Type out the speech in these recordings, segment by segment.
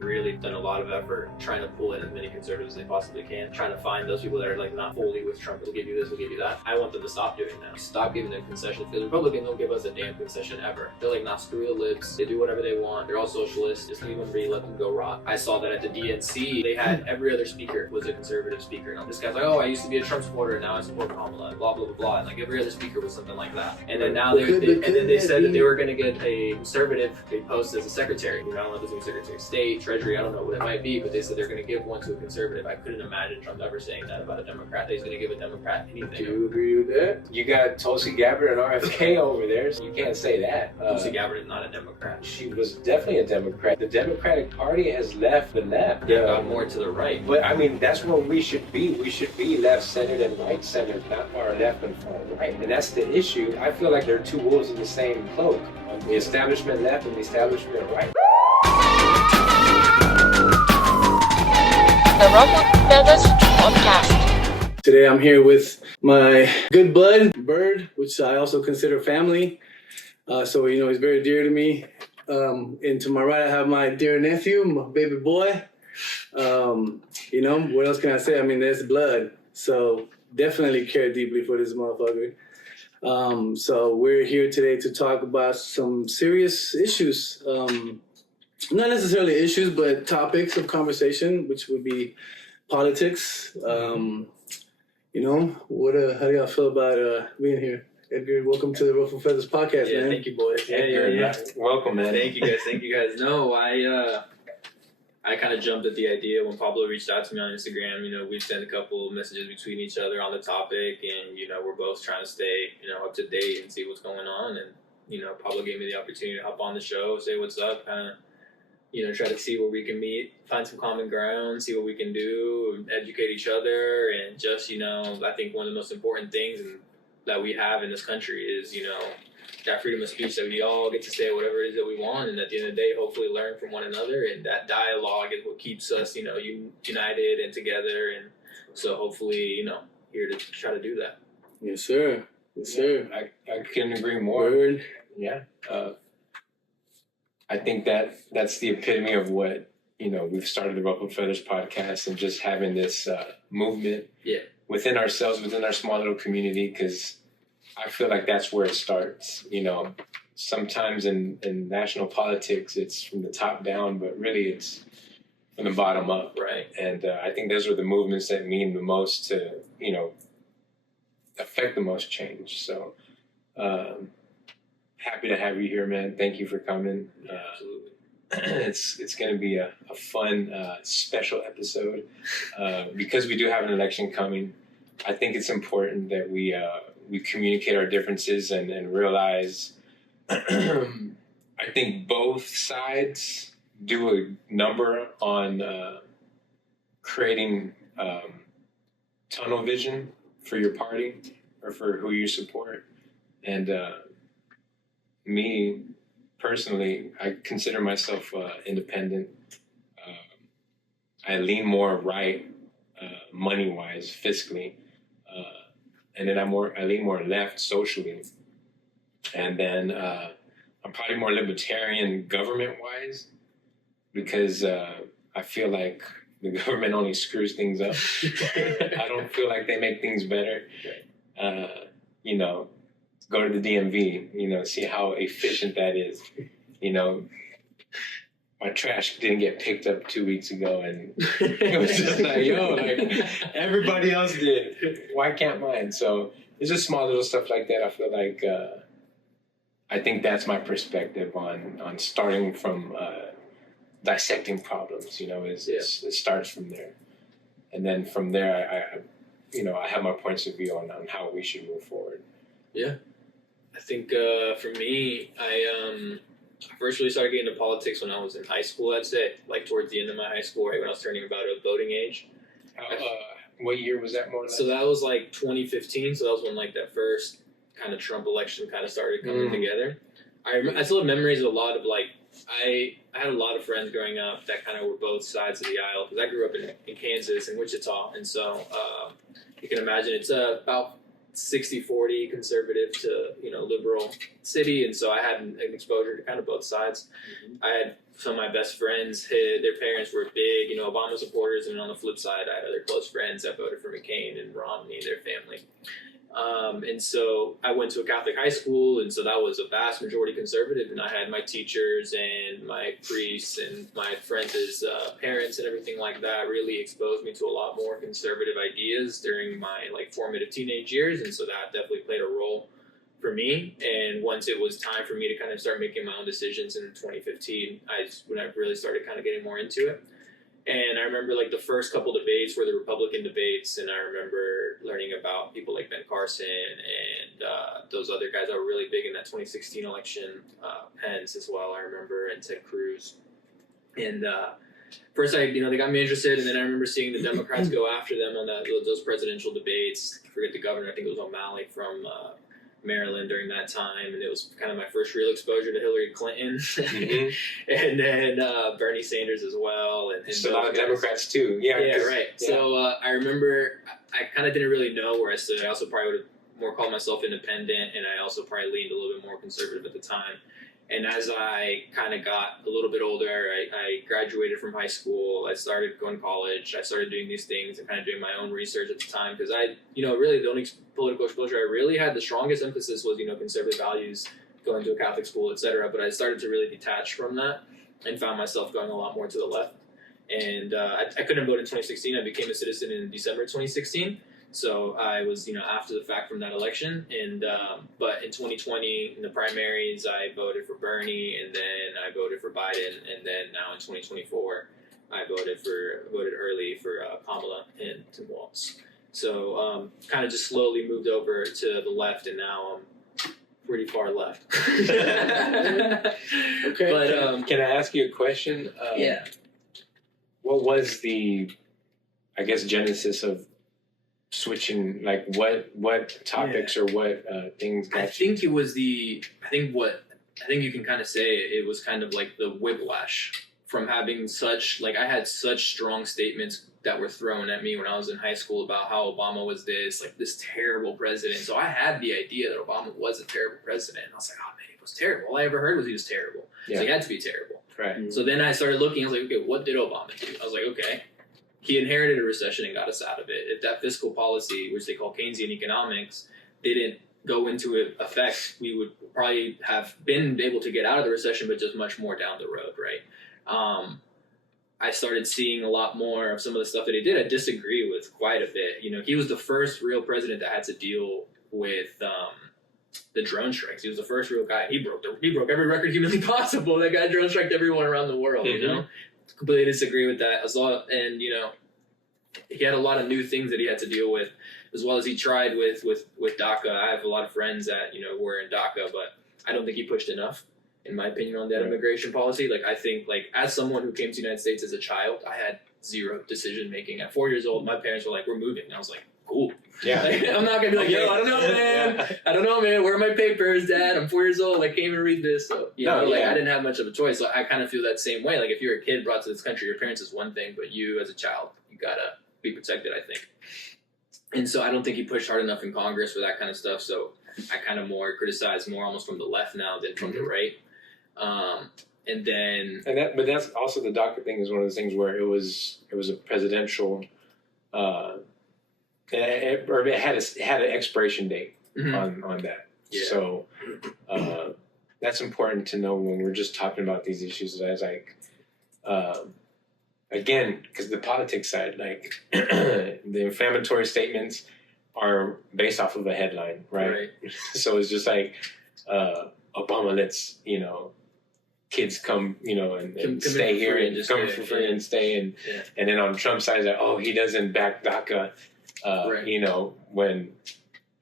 really done a lot of effort trying to pull in as many conservatives as they possibly can, trying to find those people that are like not fully with Trump. We'll give you this, we'll give you that. I want them to stop doing that. Stop giving them concessions, because Republicans don't give us a damn concession ever. They're like, not screw the libs. They do whatever they want. They're all socialists. Just leave them be, let them go rot. I saw that at the DNC. They had every other speaker was a conservative speaker. And this guy's like, oh, I used to be a Trump supporter, and now I support Kamala, blah, blah, blah, blah. And like every other speaker was something like that. And then now they said that they were going to get a conservative a post as a secretary. I don't know if it's a Secretary of State, Treasury, I don't know what it might be, but they said they're going to give one to a conservative. I couldn't imagine Trump ever saying that about a Democrat. That he's going to give a Democrat anything. Do you agree with that? You got Tulsi Gabbard and RFK over there, so you can't say that. Tulsi Gabbard is not a Democrat. She was definitely a Democrat. The Democratic Party has left the left. They got more to the right. But I mean, that's where we should be. We should be left-centered and right-centered, not far left and far right. And that's the issue. I feel like they're two wolves in the same cloak. The establishment left and the establishment right. The Ruffled Feathers Podcast. Today I'm here with my good bud, Bird, which I also consider family. So, he's very dear to me. And to my right, I have my dear nephew, my baby boy. What else can I say? I mean, there's blood. So definitely care deeply for this motherfucker. So we're here today to talk about some serious issues. Not necessarily issues, but topics of conversation, which would be politics. How do y'all feel about being here? Edgar, welcome to the Ruffled Feathers Podcast, man. Thank you, boys. Yeah. Welcome, man. Thank you, guys. No, I kind of jumped at the idea when Pablo reached out to me on Instagram. We sent a couple messages between each other on the topic, and we're both trying to stay up to date and see what's going on. And Pablo gave me the opportunity to hop on the show, say what's up, kind of try to see where we can meet, find some common ground, see what we can do, educate each other, and just I think one of the most important things that we have in this country is that freedom of speech, that we all get to say whatever it is that we want, and at the end of the day, hopefully learn from one another, and that dialogue is what keeps us, united and together, and so hopefully, here to try to do that. Yes, sir. Yes, sir. I couldn't agree more. Word. Yeah. I think that's the epitome of what, we've started the Ruffled Feathers Podcast, and just having this movement within ourselves, within our small little community, because I feel like that's where it starts. Sometimes in national politics, it's from the top down, but really it's from the bottom up. Right. And I think those are the movements that mean the most to, affect the most change. So happy to have you here, man. Thank you for coming. Absolutely. It's going to be a fun, special episode because we do have an election coming. I think it's important that we communicate our differences and realize I think both sides do a number on creating tunnel vision for your party or for who you support. And me, personally, I consider myself independent. I lean more right, money-wise, fiscally. And then I lean more left socially. And then I'm probably more libertarian government-wise because I feel like the government only screws things up. I don't feel like they make things better. Go to the DMV, see how efficient that is. My trash didn't get picked up 2 weeks ago, and it was just like, everybody else did. Why can't mine? So it's just small little stuff like that. I feel like I think that's my perspective on starting from dissecting problems. It starts from there, and then from there, I have my points of view on how we should move forward. Yeah, I think for me, I first really started getting into politics when I was in high school, I'd say, like towards the end of my high school, right when I was turning about a voting age. What year was that more or less? So that was like 2015, so that was when like that first kind of Trump election kind of started coming together. I still have memories of a lot of like, I had a lot of friends growing up that kind of were both sides of the aisle, because I grew up in Kansas, in Wichita, and so you can imagine it's about 60-40 conservative to liberal city, and so I had an exposure to kind of both sides. I had some of my best friends, their parents were big, Obama supporters, and on the flip side, I had other close friends that voted for McCain and Romney, their family. And so I went to a Catholic high school, and so that was a vast majority conservative, and I had my teachers and my priests and my friends' parents and everything like that really exposed me to a lot more conservative ideas during my formative teenage years, and so that definitely played a role for me. And once it was time for me to kind of start making my own decisions in 2015, when I really started kind of getting more into it. And I remember the first couple debates were the Republican debates, and I remember learning about people like Ben Carson and those other guys that were really big in that 2016 election, Pence as well, I remember, and Ted Cruz. And first, they got me interested, and then I remember seeing the Democrats go after them on those presidential debates. I forget the governor, I think it was O'Malley from Maryland during that time, and it was kind of my first real exposure to Hillary Clinton, and then Bernie Sanders as well, and a lot of Democrats too. Yeah, right. Yeah. So I remember I kind of didn't really know where I stood. I also probably would have more called myself independent, and I also probably leaned a little bit more conservative at the time. And as I kind of got a little bit older, I graduated from high school. I started going to college. I started doing these things and kind of doing my own research at the time because really the only political exposure I really had, the strongest emphasis was, conservative values, going to a Catholic school, etc. But I started to really detach from that and found myself going a lot more to the left. And I couldn't vote in 2016. I became a citizen in December 2016. So I was, after the fact from that election, and but in 2020, in the primaries, I voted for Bernie, and then I voted for Biden, and then now in 2024, I voted early for Pamela and Tim Walz. So kind of just slowly moved over to the left, and now I'm pretty far left. Okay. But can I ask you a question? Yeah. What was the, genesis of switching, what topics or what things got I think it was I think you can kind of say it was kind of like the whiplash from having I had such strong statements that were thrown at me when I was in high school about how Obama was this terrible president. So I had the idea that Obama was a terrible president. I was like, oh man, he was terrible. All I ever heard was he was terrible. Yeah. So he had to be terrible. Right. So then I started looking, I was like, okay, what did Obama do? I was like, okay, he inherited a recession and got us out of it. If that fiscal policy, which they call Keynesian economics, didn't go into effect, we would probably have been able to get out of the recession, but just much more down the road, right? I started seeing a lot more of some of the stuff that he did. I disagree with quite a bit. He was the first real president that had to deal with the drone strikes. He was the first real guy. He broke every record humanly possible. That guy drone striked everyone around the world, Completely disagree with that as well. And, he had a lot of new things that he had to deal with, as well as he tried with DACA. I have a lot of friends that, were in DACA, but I don't think he pushed enough, in my opinion, on that immigration policy. I think, as someone who came to the United States as a child, I had zero decision making. At 4 years old, my parents were like, we're moving. And I was like, cool. Yeah. I'm not going to be like, yo, I don't know, man. I don't know, man. Where are my papers, Dad? I'm 4 years old. I can't even read this. So, I didn't have much of a choice. So I kind of feel that same way. If you're a kid brought to this country, your parents is one thing, but you as a child, you got to be protected, I think. And so I don't think he pushed hard enough in Congress for that kind of stuff. So I kind of more criticize almost from the left now than from the right. But that's also the DACA thing is one of those things where it was a presidential, it had an expiration date on that. Yeah. So that's important to know when we're just talking about these issues. As again, because the politics side, the inflammatory statements are based off of a headline, right? So it's just Obama lets kids come, and stay here and just come for free and stay, and then on Trump's side, he doesn't back DACA, when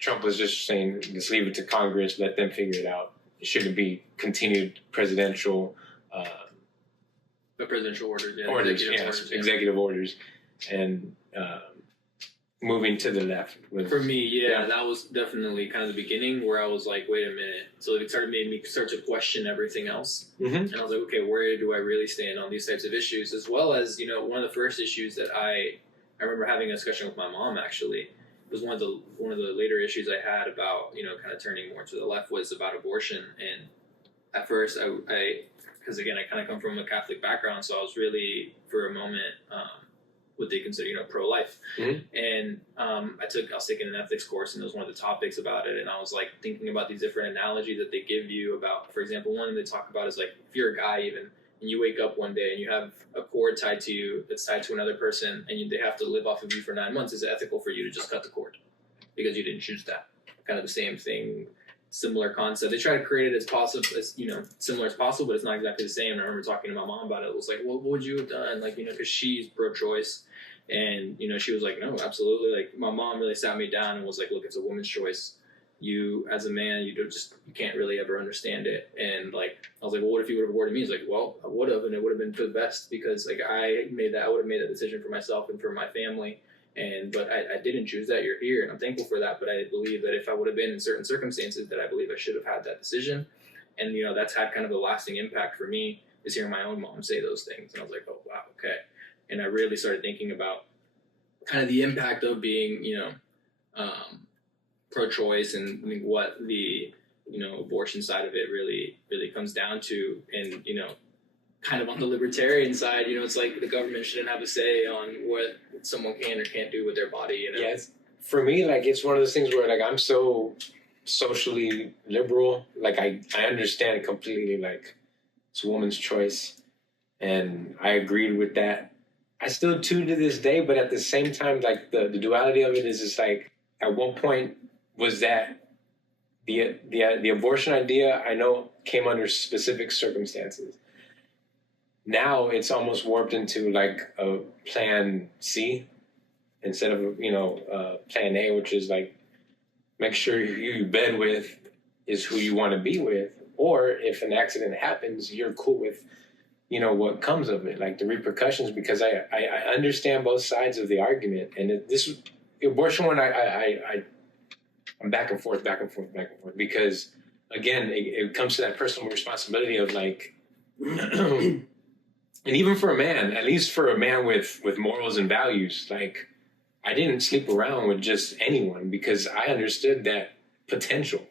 Trump was just saying, just leave it to Congress, let them figure it out. It shouldn't be continued presidential. The presidential orders, executive orders, and moving to the left. For me, that was definitely kind of the beginning where I was like, wait a minute. So it made me start to question everything else. And I was like, okay, where do I really stand on these types of issues? As well as, one of the first issues that I remember having a discussion with my mom, actually. It was one of the later issues I had about, kind of turning more to the left was about abortion. And at first I because again, I kind of come from a Catholic background, so I was really, for a moment, what they consider, pro-life. Mm-hmm. And I was taking an ethics course, and it was one of the topics about it. And I was like thinking about these different analogies that they give you about, for example, one they talk about is like, if you're a guy even, and you wake up one day and you have a cord tied to you that's tied to another person, and they have to live off of you for 9 months, is it ethical for you to just cut the cord because you didn't choose that? Kind of the same thing, similar concept. They try to create it as possible, as similar as possible, but it's not exactly the same. And I remember talking to my mom about it. It was like, well, what would you have done? Like, because she's pro-choice, and she was like, no, absolutely. Like, my mom really sat me down and was like, look, it's a woman's choice. You, as a man, you can't really ever understand it. And like, I was like, well, what if you would have aborted me? He's like, well, I would have, and it would have been for the best, because like I would have made that decision for myself and for my family. But I didn't choose that. You're here, and I'm thankful for that. But I believe that if I would have been in certain circumstances, that I believe I should have had that decision. And that's had kind of a lasting impact for me, is hearing my own mom say those things. And I was like, oh wow, okay. And I really started thinking about kind of the impact of being, pro-choice, and what the abortion side of it really comes down to. And kind of on the libertarian side, it's like the government shouldn't have a say on what someone can or can't do with their body. Yeah, for me, like, it's one of those things where like I'm so socially liberal, like I understand completely, like, it's a woman's choice, and I agreed with that. I still to this day, but at the same time, like the duality of it is just like, at one point was that the abortion idea, I know, came under specific circumstances. Now it's almost warped into like a plan C instead of plan A, which is like, make sure who you bed with is who you want to be with, or if an accident happens, you're cool with what comes of it, like the repercussions, because I understand both sides of the argument. And this abortion one, I'm back and forth, because again, it comes to that personal responsibility of like, and even for a man, at least for a man with morals and values, like, I didn't sleep around with just anyone, because I understood that potential.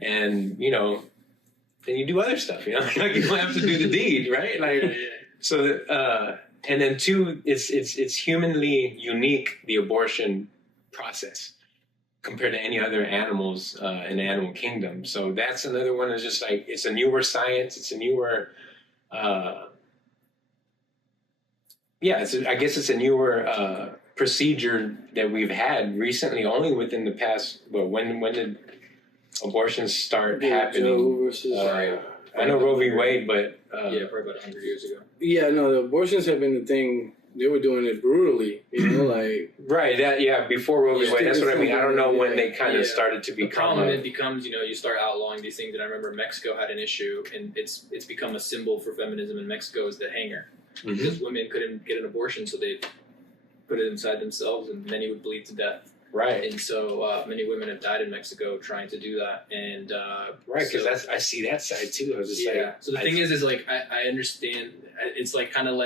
And then you do other stuff, like you don't have to do the deed, right? Like, so, and then two, it's humanly unique, the abortion process, compared to any other animals in the animal kingdom. So that's another one that's just like, it's a newer science, it's a newer, I guess it's a newer procedure that we've had recently, only within the past, when did abortions start happening? I know Roe v. Wade, but probably about 100 years ago. Yeah, no, the abortions have been the thing. They were doing it brutally, like right. Before Roe v. Wade. That's what I mean. I don't know when they kind of started to become. The problem it becomes, you start outlawing these things. And I remember Mexico had an issue, and it's become a symbol for feminism in Mexico, is the hanger, because women couldn't get an abortion, so they put it inside themselves, and many would bleed to death. Right. And so many women have died in Mexico trying to do that. And right, because I see that side too. I was just so the thing is like, I understand. It's like kind of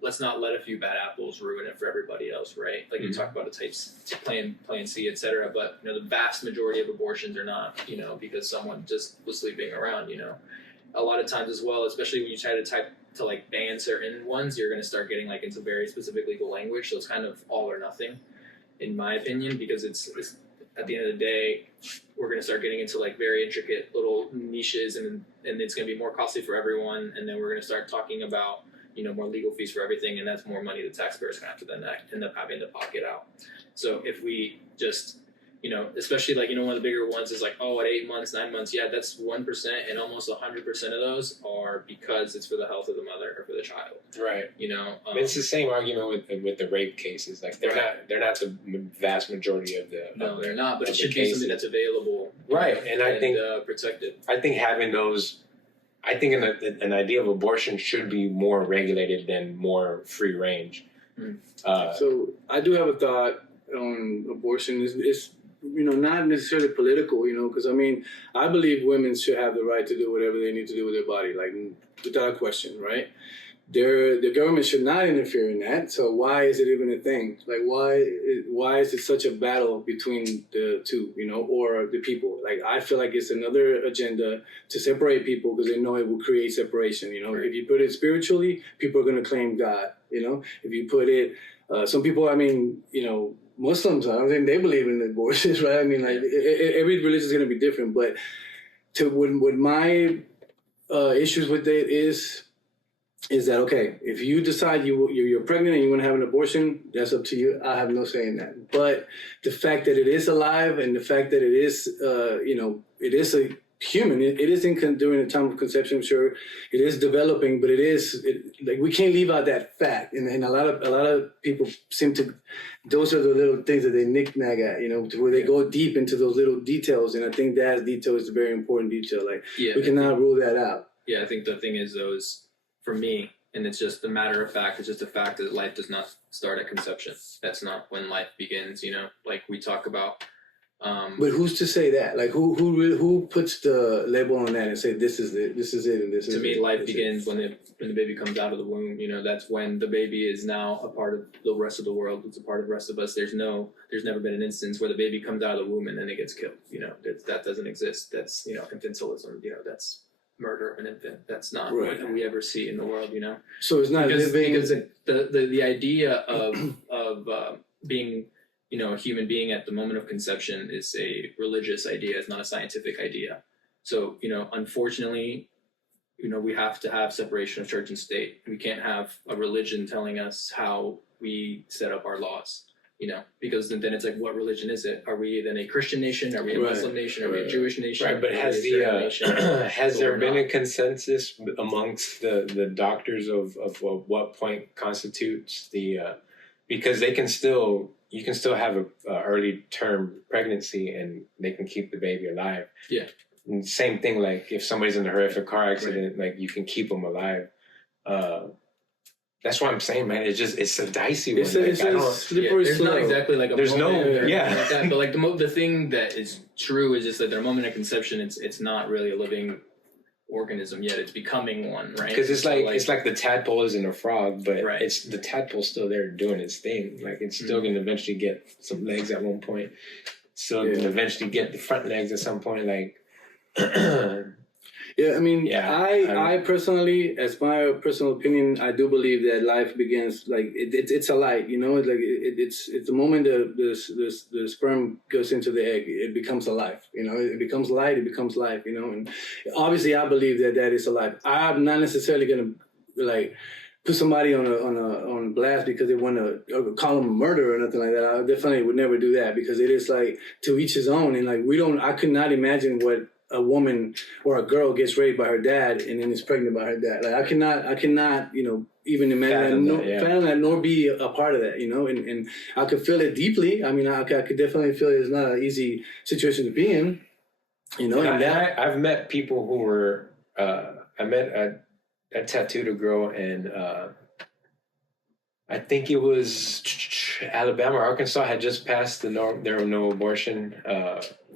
let's not let a few bad apples ruin it for everybody else, right? Like you talk about the types, plan C, etc. But the vast majority of abortions are not, because someone just was sleeping around. A lot of times as well, especially when you try to like ban certain ones, you're going to start getting like into very specific legal language. So it's kind of all or nothing, in my opinion, because it's at the end of the day, we're going to start getting into like very intricate little niches, and it's going to be more costly for everyone. And then we're going to start talking about, more legal fees for everything. And that's more money the taxpayers going to have to then end up having to pocket out. So if we just, especially like, one of the bigger ones is like, at 8 months, 9 months. Yeah, that's 1%. And almost 100% of those are because it's for the health of the mother or for the child. Right. It's the same argument with the rape cases. Like they're not the vast majority of the. No, they're not. But it should be something that's available. Right. And I think protected. I think having those. I think an idea of abortion should be more regulated than more free range. So I do have a thought on abortion. It's not necessarily political, because I believe women should have the right to do whatever they need to do with their body, like without question, right? the government should not interfere in that. So why is it even a thing? Like, why is it such a battle between the two, or the people? Like, I feel like it's another agenda to separate people because they know it will create separation. Right. If you put it spiritually, people are going to claim God. If you put it, some people, Muslims, I don't think they believe in abortions, right? I mean, like every religion is going to be different, but with my issues with it is that, okay, if you decide you're pregnant and you want to have an abortion, that's up to you. I have no say in that. But the fact that it is alive and the fact that it is, it is a human, it is during the time of conception, I'm sure it is developing, but like we can't leave out that fact. And a lot of people seem to, those are the little things that they knick-knack at, to where they go deep into those little details. And I think that detail is a very important detail. Like, we cannot rule that out. Yeah, I think the thing is, though, is for me, and it's just a matter of fact, it's just a fact that life does not start at conception. That's not when life begins, like we talk about. But who's to say that? Like, who puts the label on that and say this is it, and this is it? To me, life begins when the baby comes out of the womb. That's when the baby is now a part of the rest of the world. It's a part of the rest of us. There's never been an instance where the baby comes out of the womb and then it gets killed. That doesn't exist. That's infantilism. That's murder of an infant. That's not what we ever see in the world. So it's not because living. the idea of being a human being at the moment of conception is a religious idea. It's not a scientific idea. So, unfortunately, we have to have separation of church and state. We can't have a religion telling us how we set up our laws, because then it's like, what religion is it? Are we then a Christian nation? Are we a Muslim nation? Are we a Jewish nation? Right, but has there been a consensus amongst the doctors of what point constitutes because you can still have a early term pregnancy and they can keep the baby alive. Yeah. And same thing, like if somebody's in a horrific car accident, like you can keep them alive. That's what I'm saying, man. It's a dicey one. It's a slippery there's slope. not exactly like a There's moment no like that, but like the thing that is true is just that their moment of conception, it's not really a living organism yet. It's becoming one, right? Because it's like the tadpole isn't a frog, but Right. it's the tadpole's still there doing its thing. Like it's still going to eventually get some legs at one point. Still going to eventually get the front legs at some point. Like, yeah, I mean, I personally, as my personal opinion, I do believe that life begins like it's a light. It's the moment the sperm goes into the egg, it becomes a life. It becomes light, it becomes life. And obviously, I believe that is a life. I'm not necessarily gonna like put somebody on blast because they want to call them a murderer or nothing like that. I definitely would never do that because it is like to each his own. And like I could not imagine what a woman or a girl gets raped by her dad and then is pregnant by her dad. Like I cannot, even imagine fathom that, nor be a part of that, and I could feel it deeply. I mean, I could definitely feel it's not an easy situation to be in, I've met people who were, I met a tattooed girl and I think it was Alabama or Arkansas had just passed there were no abortion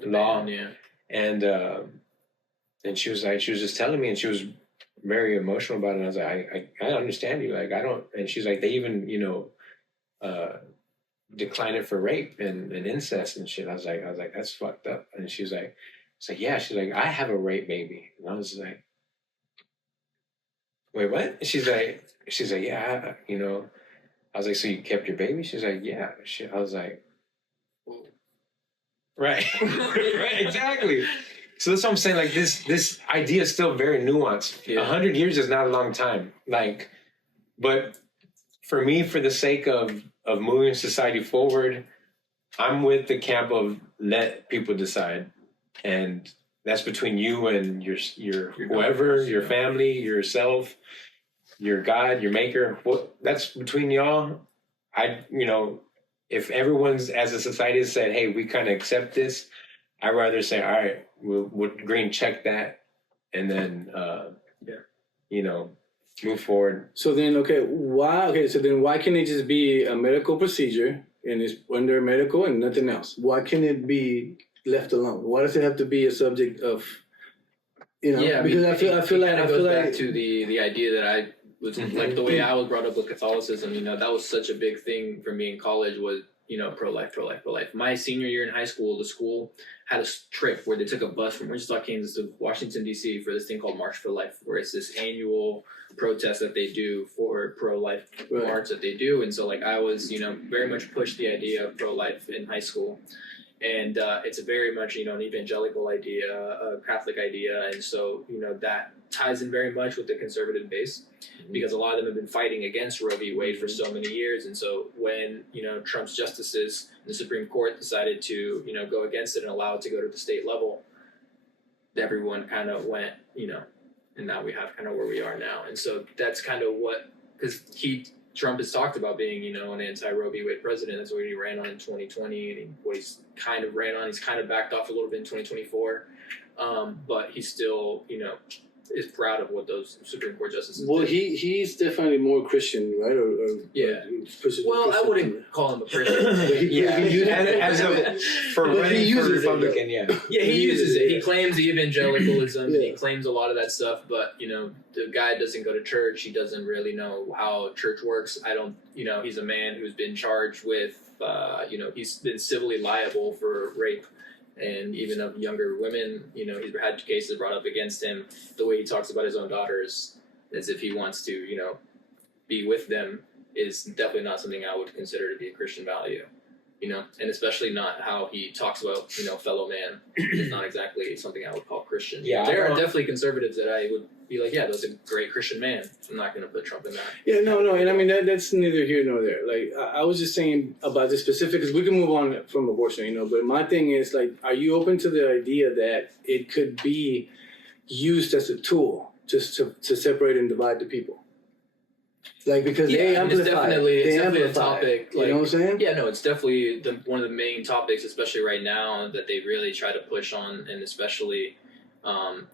law. Yeah. And she was just telling me, and she was very emotional about it. And I was like, I understand you. Like, I don't. And she's like, they even, decline it for rape and incest and shit. I was like, that's fucked up. And she's like, yeah. She's like, I have a rape baby. And I was like, wait, what? She's like, yeah. I was like, so you kept your baby? She's like, yeah. I was like, right, right, exactly. So that's what I'm saying. Like this idea is still very nuanced. 100 years is not a long time. Like, but for me, for the sake of moving society forward, I'm with the camp of let people decide, and that's between you and your whoever, your family, yourself, your God, your maker. That's between y'all. If everyone's as a society has said, hey, we kind of accept this, I'd rather say, all right, we'll green check that, and then move forward. So then, why can it just be a medical procedure and it's under medical and nothing else? Why can it be left alone? Why does it have to be a subject of, Yeah, because I feel like back to the idea that with like the way I was brought up with Catholicism, you know, that was such a big thing for me in college was, you know, pro-life. My senior year in high school, the school had a trip where they took a bus from Wichita, Kansas to Washington, D.C. for this thing called March for Life, where it's this annual protest that they do for pro-life march that they do. And so like I was, you know, very much pushed the idea of pro-life in high school. And it's a very much, you know, an evangelical idea, a Catholic idea. And so, you know, that ties in very much with the conservative base because a lot of them have been fighting against Roe v. Wade for so many years. And so when, you know, Trump's justices in the Supreme Court decided to, you know, go against it and allow it to go to the state level, everyone kind of went, you know, and now we have kind of where we are now. And so that's kind of what, because Trump has talked about being, you know, an anti-Roe v. Wade president. That's what he ran on in 2020, and what he's kind of ran on. He's kind of backed off a little bit in 2024, but he still, you know, is proud of what those Supreme Court justices did. He's definitely more Christian, right? Or well, I wouldn't call him a Christian. For running for Republican, he uses it. He claims evangelicalism. He claims a lot of that stuff, but you know, the guy doesn't go to church. He doesn't really know how church works. You know, he's a man who's been charged with, you know, he's been civilly liable for rape. And even of younger women, you know, he's had cases brought up against him. The way he talks about his own daughters, as if he wants to, you know, be with them, is definitely not something I would consider to be a Christian value, you know, and especially not how he talks about, you know, fellow man. It's not exactly something I would call Christian. Yeah, there are definitely conservatives that I would be like, yeah, that's a great Christian man. I'm not going to put Trump in that. Yeah, no, and I mean that's neither here nor there. Like I was just saying about the specific, because we can move on from abortion, you know. But my thing is like, are you open to the idea that it could be used as a tool just to separate and divide the people? Like because they amplify. It's definitely a topic. Like, you know what I'm saying? Yeah, no, it's definitely one of the main topics, especially right now, that they really try to push on, and especially.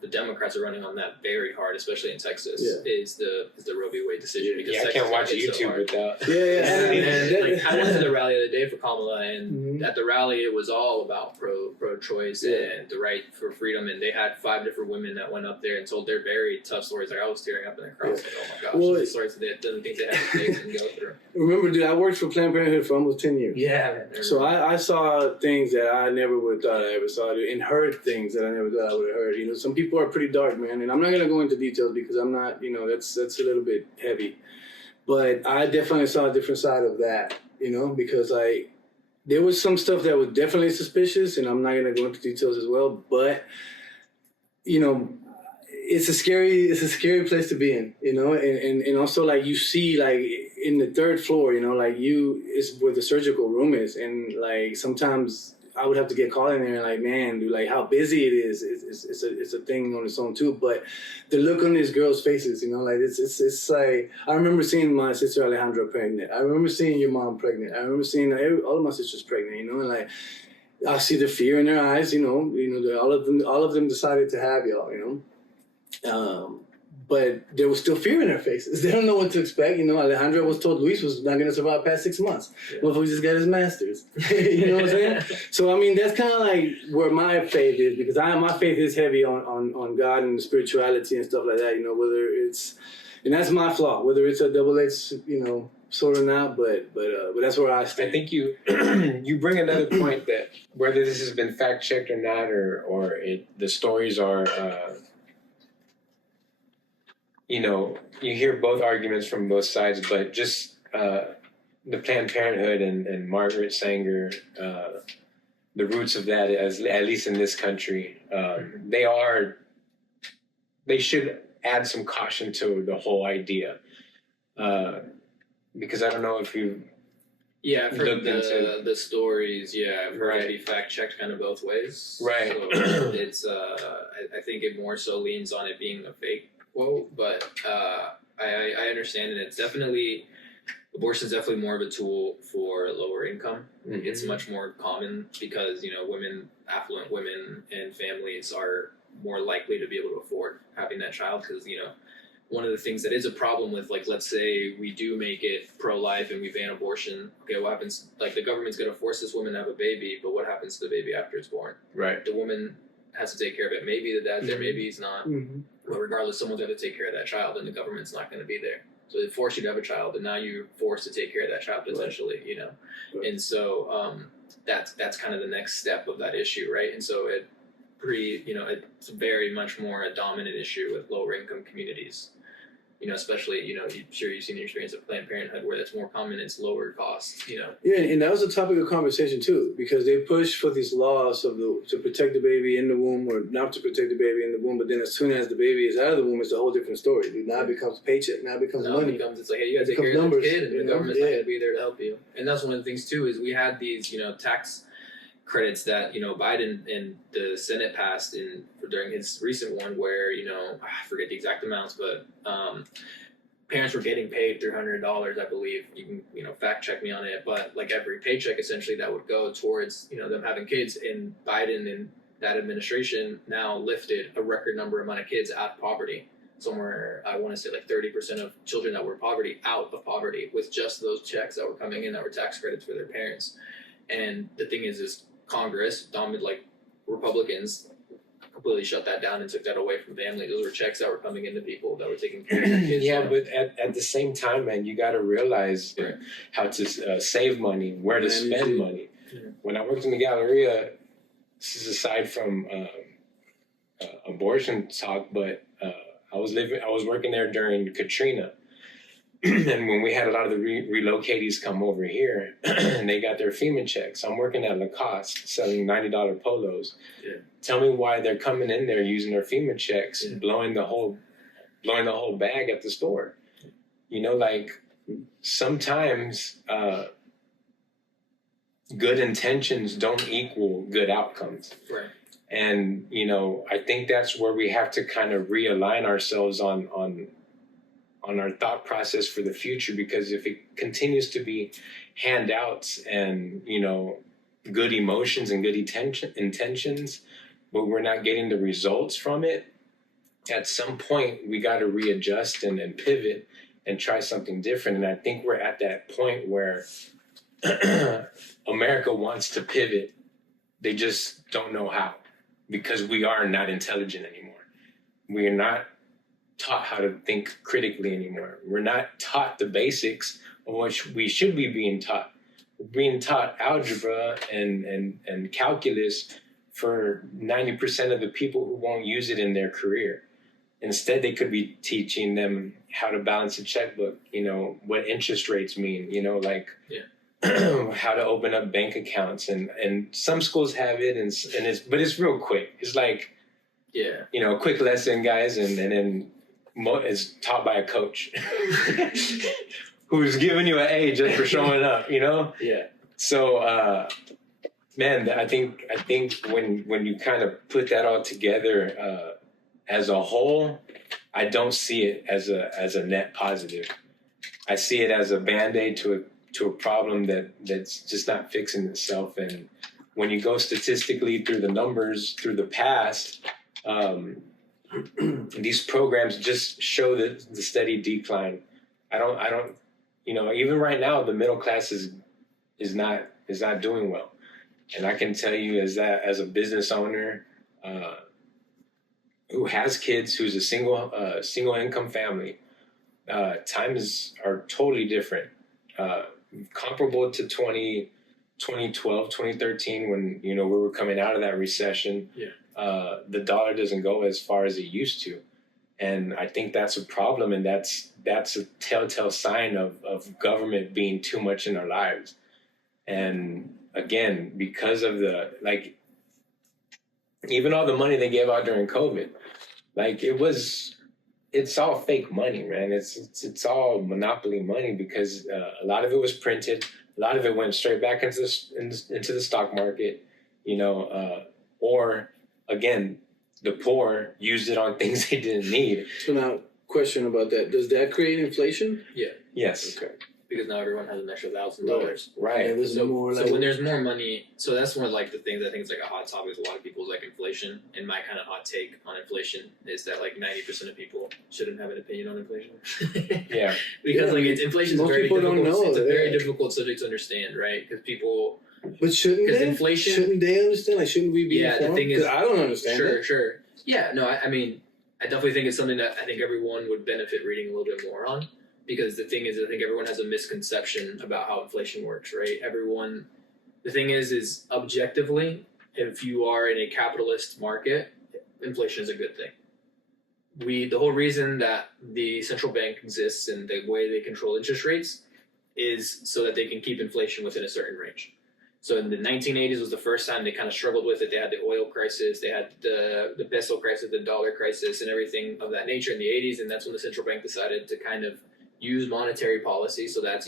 The Democrats are running on that very hard, especially in Texas. Is the Roe v. Wade decision because I can't watch YouTube without. And I went to the rally the other day for Kamala, and at the rally it was all about pro-choice and the right for freedom. And they had 5 different women that went up there and told their very tough stories. Like I was tearing up in the crowd. Like, oh my gosh, the stories that the things they had to face and go through. Remember, dude, I worked for Planned Parenthood for almost 10 years. Yeah. So I saw things that I never would have thought I ever saw, and heard things that I never thought I would have heard. You know, some people are pretty dark, man, and I'm not gonna go into details because I'm not, you know, that's a little bit heavy. But I definitely saw a different side of that, you know, because there was some stuff that was definitely suspicious, and I'm not gonna go into details as well. But you know, it's a scary place to be in, you know, and also like you see like in the 3rd floor, you know, like it's where the surgical room is, and like sometimes I would have to get called in there and like, man, dude, like how busy it is. It's a thing on its own too. But the look on these girls' faces, you know, like it's like I remember seeing my sister Alejandra pregnant. I remember seeing your mom pregnant. I remember seeing all of my sisters pregnant. You know, and like I see the fear in their eyes. You know, all of them decided to have y'all. You know. But there was still fear in their faces. They don't know what to expect. You know, Alejandra was told Luis was not going to survive past 6 months. Motherfucker just got his master's. You know what I'm saying? So, I mean, that's kind of like where my faith is, because my faith is heavy on God and spirituality and stuff like that, you know, whether it's, and that's my flaw, whether it's a double-edged, you know, sword or not, but that's where I stand. I think you you bring another point that whether this has been fact-checked or not, or the stories are... you know, you hear both arguments from both sides, but just the Planned Parenthood and Margaret Sanger, the roots of that, at least in this country, they should add some caution to the whole idea. Because I don't know if you... Yeah, I've heard the stories, I've heard it be fact-checked kind of both ways. Right. So it's, I think it more so leans on it being a fake quote, but I understand it. It's definitely, abortion is definitely more of a tool for lower income. Mm-hmm. It's much more common because, you know, affluent women and families are more likely to be able to afford having that child because, you know, one of the things that is a problem with, like, let's say we do make it pro-life and we ban abortion. Okay, what happens? Like, the government's going to force this woman to have a baby, but what happens to the baby after it's born? Right. The woman has to take care of it. Maybe the dad's there, maybe he's not. Mm-hmm. But regardless, someone's got to take care of that child, and the government's not going to be there. So they force you to have a child, and now you're forced to take care of that child potentially, you know. Right. And so that's kind of the next step of that issue, right? And so it's very much more a dominant issue with lower income communities. You know, especially, you know, sure you've seen the experience of Planned Parenthood where that's more common, it's lower cost, you know. Yeah, and that was a topic of conversation too, because they push for these laws to protect the baby in the womb, or not to protect the baby in the womb, but then as soon as the baby is out of the womb, it's a whole different story. Now it becomes paycheck, now it becomes money. It's like, hey, you gotta take care of this kid, and the government's not gonna be there to help you. And that's one of the things too, is we had these, you know, tax credits that, you know, Biden and the Senate passed during his recent one, where, you know, I forget the exact amounts, but parents were getting paid $300, I believe. You can, you know, fact check me on it, but like every paycheck essentially that would go towards, you know, them having kids. And Biden and that administration now lifted a record number amount of kids out of poverty. Somewhere, I want to say like 30% of children that were poverty out of poverty with just those checks that were coming in that were tax credits for their parents. And the thing is Congress, like Republicans, completely shut that down and took that away from families. Those were checks that were coming into people that were taking care of their kids. Yeah, but at the same time, man, you got to realize how to save money, where to spend money. Mm-hmm. When I worked in the Galleria, this is aside from abortion talk, but I was working there during Katrina. And when we had a lot of the relocatees come over here and they got their FEMA checks, I'm working at Lacoste selling $90 polos. Yeah. Tell me why they're coming in there using their FEMA checks, blowing the whole bag at the store. You know, like sometimes good intentions don't equal good outcomes. Right. And, you know, I think that's where we have to kind of realign ourselves on our thought process for the future, because if it continues to be handouts and, you know, good emotions and good intentions, but we're not getting the results from it, at some point we got to readjust and pivot and try something different. And I think we're at that point where America wants to pivot. They just don't know how, because we are not intelligent anymore. We are not taught how to think critically anymore. We're not taught the basics of what we should be being taught. We're being taught algebra and calculus for 90% of the people who won't use it in their career. Instead, they could be teaching them how to balance a checkbook, you know, what interest rates mean, you know, like how to open up bank accounts. And some schools have it, but it's real quick. It's like, you know, a quick lesson, guys, and then it's taught by a coach who's giving you an A just for showing up, you know? Yeah. So, man, I think when you kind of put that all together as a whole, I don't see it as a net positive. I see it as a Band-Aid to a problem that's just not fixing itself. And when you go statistically through the numbers, through the past, these programs just show the steady decline. I don't, you know, even right now, the middle class is not doing well. And I can tell you as a business owner, who has kids, who's a single income family, times are totally different. Comparable to 2012, 2013, when, you know, we were coming out of that recession. The dollar doesn't go as far as it used to. And I think that's a problem, and that's a telltale sign of government being too much in our lives. And again, because of even all the money they gave out during COVID, like it's all fake money, man. It's all monopoly money, because a lot of it was printed. A lot of it went straight back into the stock market, you know, or again, the poor used it on things they didn't need. So now, question about that. Does that create inflation? Yeah. Yes. Okay. Because now everyone has an extra $1,000. Right. And So when there's more money, so that's one of like the things I think is like a hot topic with a lot of people is like inflation. And my kind of hot take on inflation is that like 90% of people shouldn't have an opinion on inflation. Yeah. Because like inflation is very difficult. It's a very yeah. difficult subject to understand, right? Because people. But shouldn't they? Inflation, shouldn't they understand? Like, shouldn't we be informed? The thing is, I don't understand. Sure. Yeah, no, I mean, I definitely think it's something that I think everyone would benefit reading a little bit more on. because the thing is, I think everyone has a misconception about how inflation works, right? The thing is objectively, if you are in a capitalist market, inflation is a good thing. The whole reason that the central bank exists and the way they control interest rates is so that they can keep inflation within a certain range. So in the 1980s was the first time they kind of struggled with it. They had the oil crisis, they had the peso crisis, the dollar crisis, and everything of that nature in the 80s. And that's when the central bank decided to kind of use monetary policy. So that's,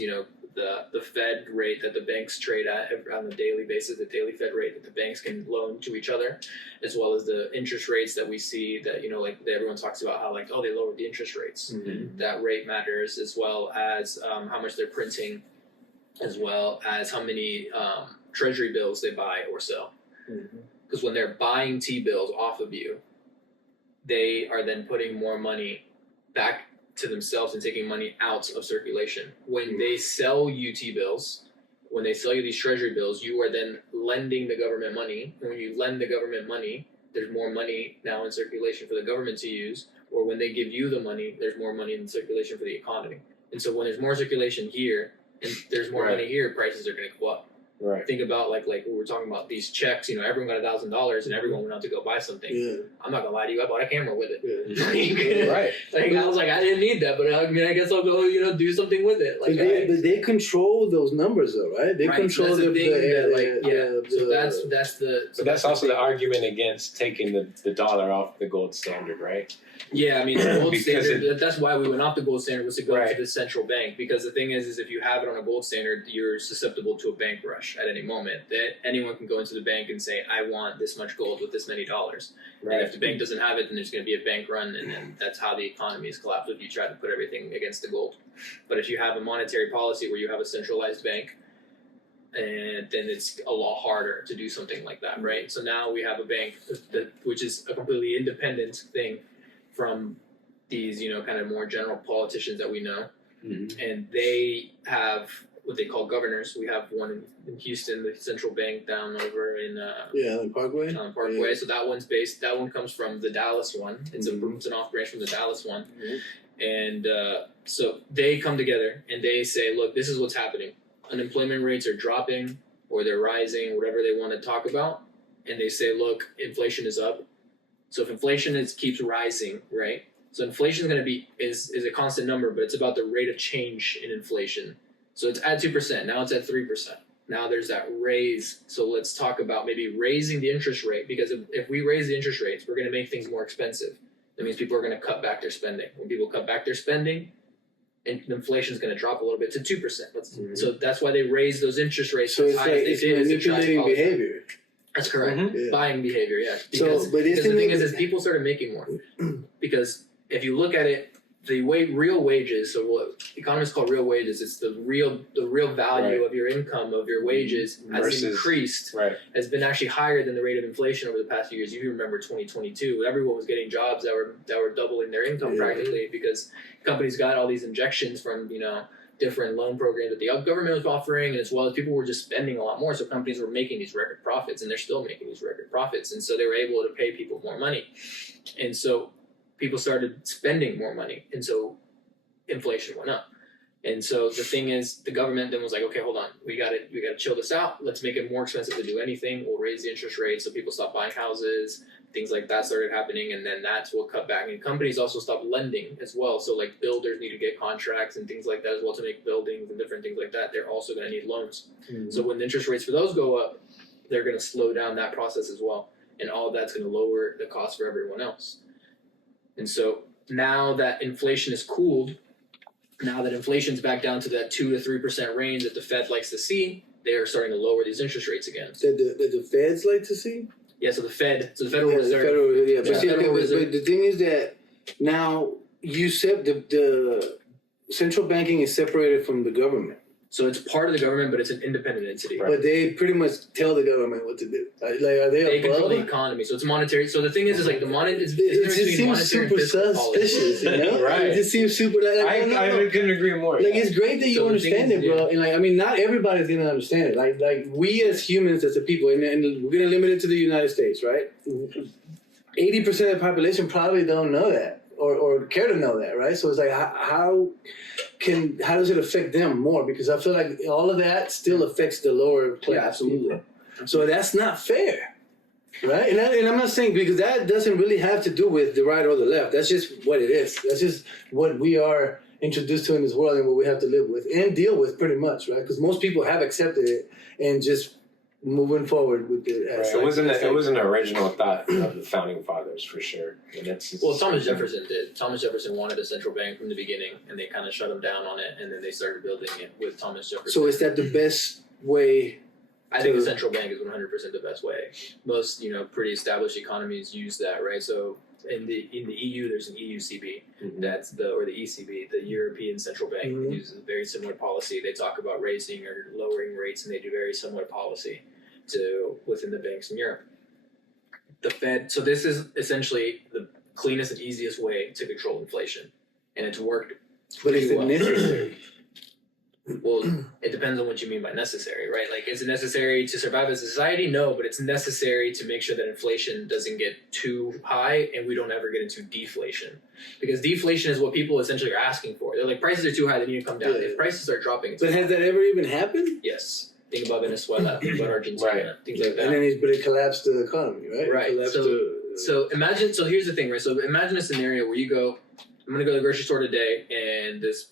the Fed rate that the banks trade at on a daily basis, the daily Fed rate that the banks can loan to each other, as well as the interest rates that we see that, everyone talks about how they lowered the interest rates. Mm-hmm. That rate matters, as well as how much they're printing, as well as how many treasury bills they buy or sell. Because when they're buying T-bills off of you, they are then putting more money back to themselves and taking money out of circulation. When they sell you T-bills, when they sell you these treasury bills, you are then lending the government money. And when you lend the government money, there's more money now in circulation for the government to use. Or when they give you the money, there's more money in circulation for the economy. And so when there's more circulation here and there's more money here, prices are going to go up. Right. Think about like we were talking about these checks. Everyone got $1,000 and everyone went out to go buy something. Yeah. I'm not gonna lie to you. I bought a camera with it. Yeah. Right. I was like, I didn't need that, but I guess I'll go, do something with it. But they control those numbers, though, right? They control so But that's also the argument against taking the dollar off the gold standard, right? Yeah, I mean, the gold standard, that's why we went off the gold standard, was to go to the central bank. Because the thing is if you have it on a gold standard, you're susceptible to a bank rush at any moment. That anyone can go into the bank and say, I want this much gold with this many dollars. Right. And if the bank doesn't have it, then there's going to be a bank run, and then that's how the economy is collapsed if you try to put everything against the gold. But if you have a monetary policy where you have a centralized bank, and then it's a lot harder to do something like that, right? So now we have a bank which is a completely independent thing from these, kind of more general politicians that we know. Mm-hmm. And they have what they call governors. We have one in Houston, the central bank down over in on Parkway. Yeah. So that one comes from the Dallas one. It's it's an off branch from the Dallas one. Mm-hmm. And so they come together and they say, look, this is what's happening. Unemployment rates are dropping or they're rising, whatever they want to talk about. And they say, look, inflation is up. So if inflation keeps rising, right? So inflation is going to be is a constant number, but it's about the rate of change in inflation. So it's at 2%. Now it's at 3%. Now there's that raise. So let's talk about maybe raising the interest rate, because if we raise the interest rates, we're going to make things more expensive. That means people are going to cut back their spending. When people cut back their spending, and inflation is going to drop a little bit to 2%. Mm-hmm. So that's why they raise those interest rates. So it's manipulating behavior. That's correct. Mm-hmm. Yeah. Buying behavior, yeah. Because the thing is people started making more. Because if you look at it, the real wages, so what economists call real wages, it's the real value of your income, of your wages has increased, has been actually higher than the rate of inflation over the past few years. You remember 2022, everyone was getting jobs that were doubling their income practically, because companies got all these injections from, different loan programs that the government was offering, and as well as people were just spending a lot more. So companies were making these record profits, and they're still making these record profits. And so they were able to pay people more money. And so people started spending more money. And so inflation went up. And so the thing is, the government then was like, okay, hold on. We got to chill this out. Let's make it more expensive to do anything. We'll raise the interest rate so people stop buying houses. Things like that started happening, and then that's what cut back. And companies also stopped lending as well. So like builders need to get contracts and things like that as well to make buildings and different things like that. They're also going to need loans. Mm-hmm. So when the interest rates for those go up, they're going to slow down that process as well. And all of that's going to lower the cost for everyone else. And so now that inflation is cooled, now that inflation's back down to that 2 to 3% range that the Fed likes to see, they are starting to lower these interest rates again. That the Feds like to see? Yeah, so the Federal Reserve. But the thing is that now the central banking is separated from the government. So it's part of the government, but it's an independent entity. But they pretty much tell the government what to do. Like, are they control the economy, so it's monetary. So the thing is like the monetary. It just seems super suspicious, Right? It just seems super. I couldn't agree more. Like it's great that you understand it, bro. And like, I mean, not everybody's gonna understand it. Like we as humans, as a people, and we're gonna limit it to the United States, right? 80% of the population probably don't know that or care to know that, right? So it's like, how how does it affect them more? Because I feel like all of that still affects the lower class. Yeah, absolutely. So that's not fair, right? And I'm not saying, because that doesn't really have to do with the right or the left. That's just what it is. That's just what we are introduced to in this world and what we have to live with and deal with, pretty much, right? Because most people have accepted it and just moving forward with it. Right. It wasn't an original thought of the founding fathers, for sure. And well, Thomas Jefferson did. Thomas Jefferson wanted a central bank from the beginning, and they kind of shut him down on it, and then they started building it with Thomas Jefferson. So is that the best way? I think a central bank is 100% the best way. Most, pretty established economies use that, right? So in the EU, there's an EUCB, or the ECB, the European Central Bank, uses a very similar policy. They talk about raising or lowering rates, and they do very similar policy to within the banks in Europe. The Fed. So this is essentially the cleanest and easiest way to control inflation, and it's worked. But is it necessary? Well, it depends on what you mean by necessary, right? Like, is it necessary to survive as a society? No, but it's necessary to make sure that inflation doesn't get too high and we don't ever get into deflation. Because deflation is what people essentially are asking for. They're like, prices are too high, they need to come down. Yeah. If prices are dropping... But has that ever even happened? Yes. Think about Venezuela, think about Argentina, Right. things like that. And then it collapsed the economy, right? Right. So imagine, so here's the thing, right? So imagine a scenario where you go, I'm going to go to the grocery store today and this,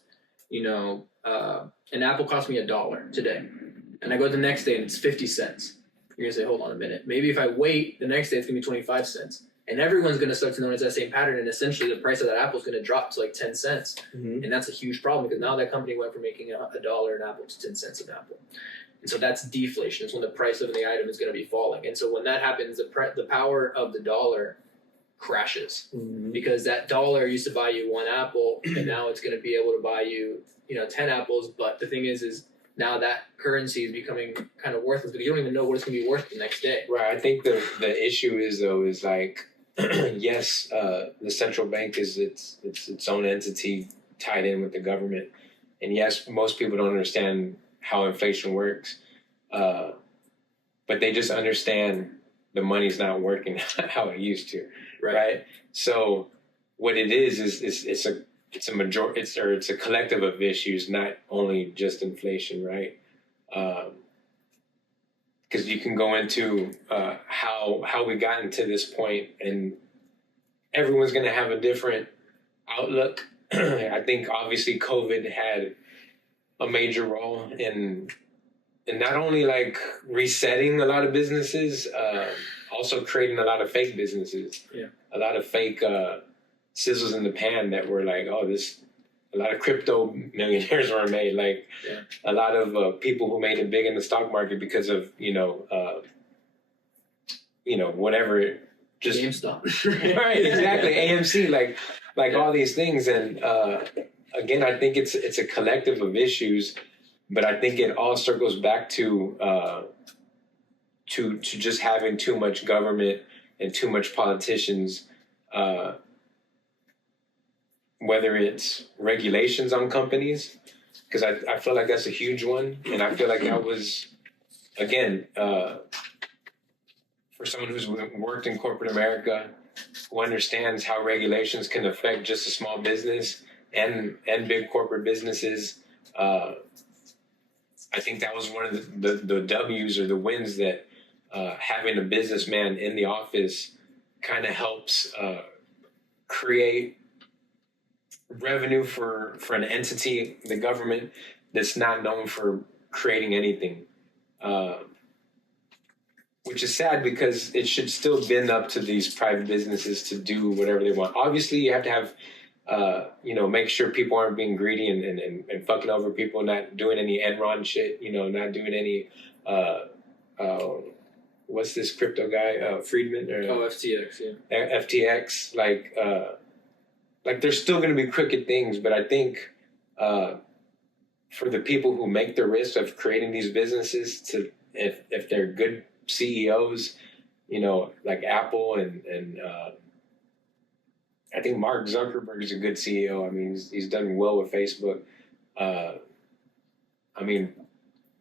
an apple cost me $1 today. And I go the next day and it's 50 cents. You're going to say, hold on a minute. Maybe if I wait, the next day it's going to be 25 cents. And everyone's going to start to notice that same pattern. And essentially the price of that apple is going to drop to like 10 cents. Mm-hmm. And that's a huge problem because now that company went from making $1 an apple to 10 cents an apple. And so that's deflation. It's when the price of the item is going to be falling. And so when that happens, the power of the dollar crashes because that dollar used to buy you one apple and now it's going to be able to buy you 10 apples. But the thing is now that currency is becoming kind of worthless because you don't even know what it's going to be worth the next day. Right. I think the issue is like, yes, the central bank is its own entity tied in with the government, and yes, most people don't understand how inflation works, but they just understand the money's not working how it used to. Right. So what it is it's a collective of issues, not only just inflation, right? Because you can go into how we got into this point, and everyone's going to have a different outlook. I think obviously COVID had a major role in not only like resetting a lot of businesses, also creating a lot of fake businesses. Yeah. A lot of fake sizzles in the pan that were like, a lot of crypto millionaires were made. Like a lot of people who made it big in the stock market because of, whatever. Just GameStop. Right, exactly. AMC, like all these things. And again, I think it's a collective of issues, but I think it all circles back to just having too much government and too much politicians, whether it's regulations on companies, because I feel like that's a huge one. And I feel like that was, again, for someone who's worked in corporate America, who understands how regulations can affect just a small business and big corporate businesses, I think that was one of the W's or the wins that having a businessman in the office kind of helps create revenue for an entity, the government, that's not known for creating anything. Which is sad because it should still bend up to these private businesses to do whatever they want. Obviously, you have to have, make sure people aren't being greedy and fucking over people, not doing any Enron shit, not doing any, what's this crypto guy, Friedman? Or, FTX, yeah. FTX, like there's still going to be crooked things, but I think for the people who make the risk of creating these businesses, if they're good CEOs, like Apple and I think Mark Zuckerberg is a good CEO. I mean, he's done well with Facebook. I mean,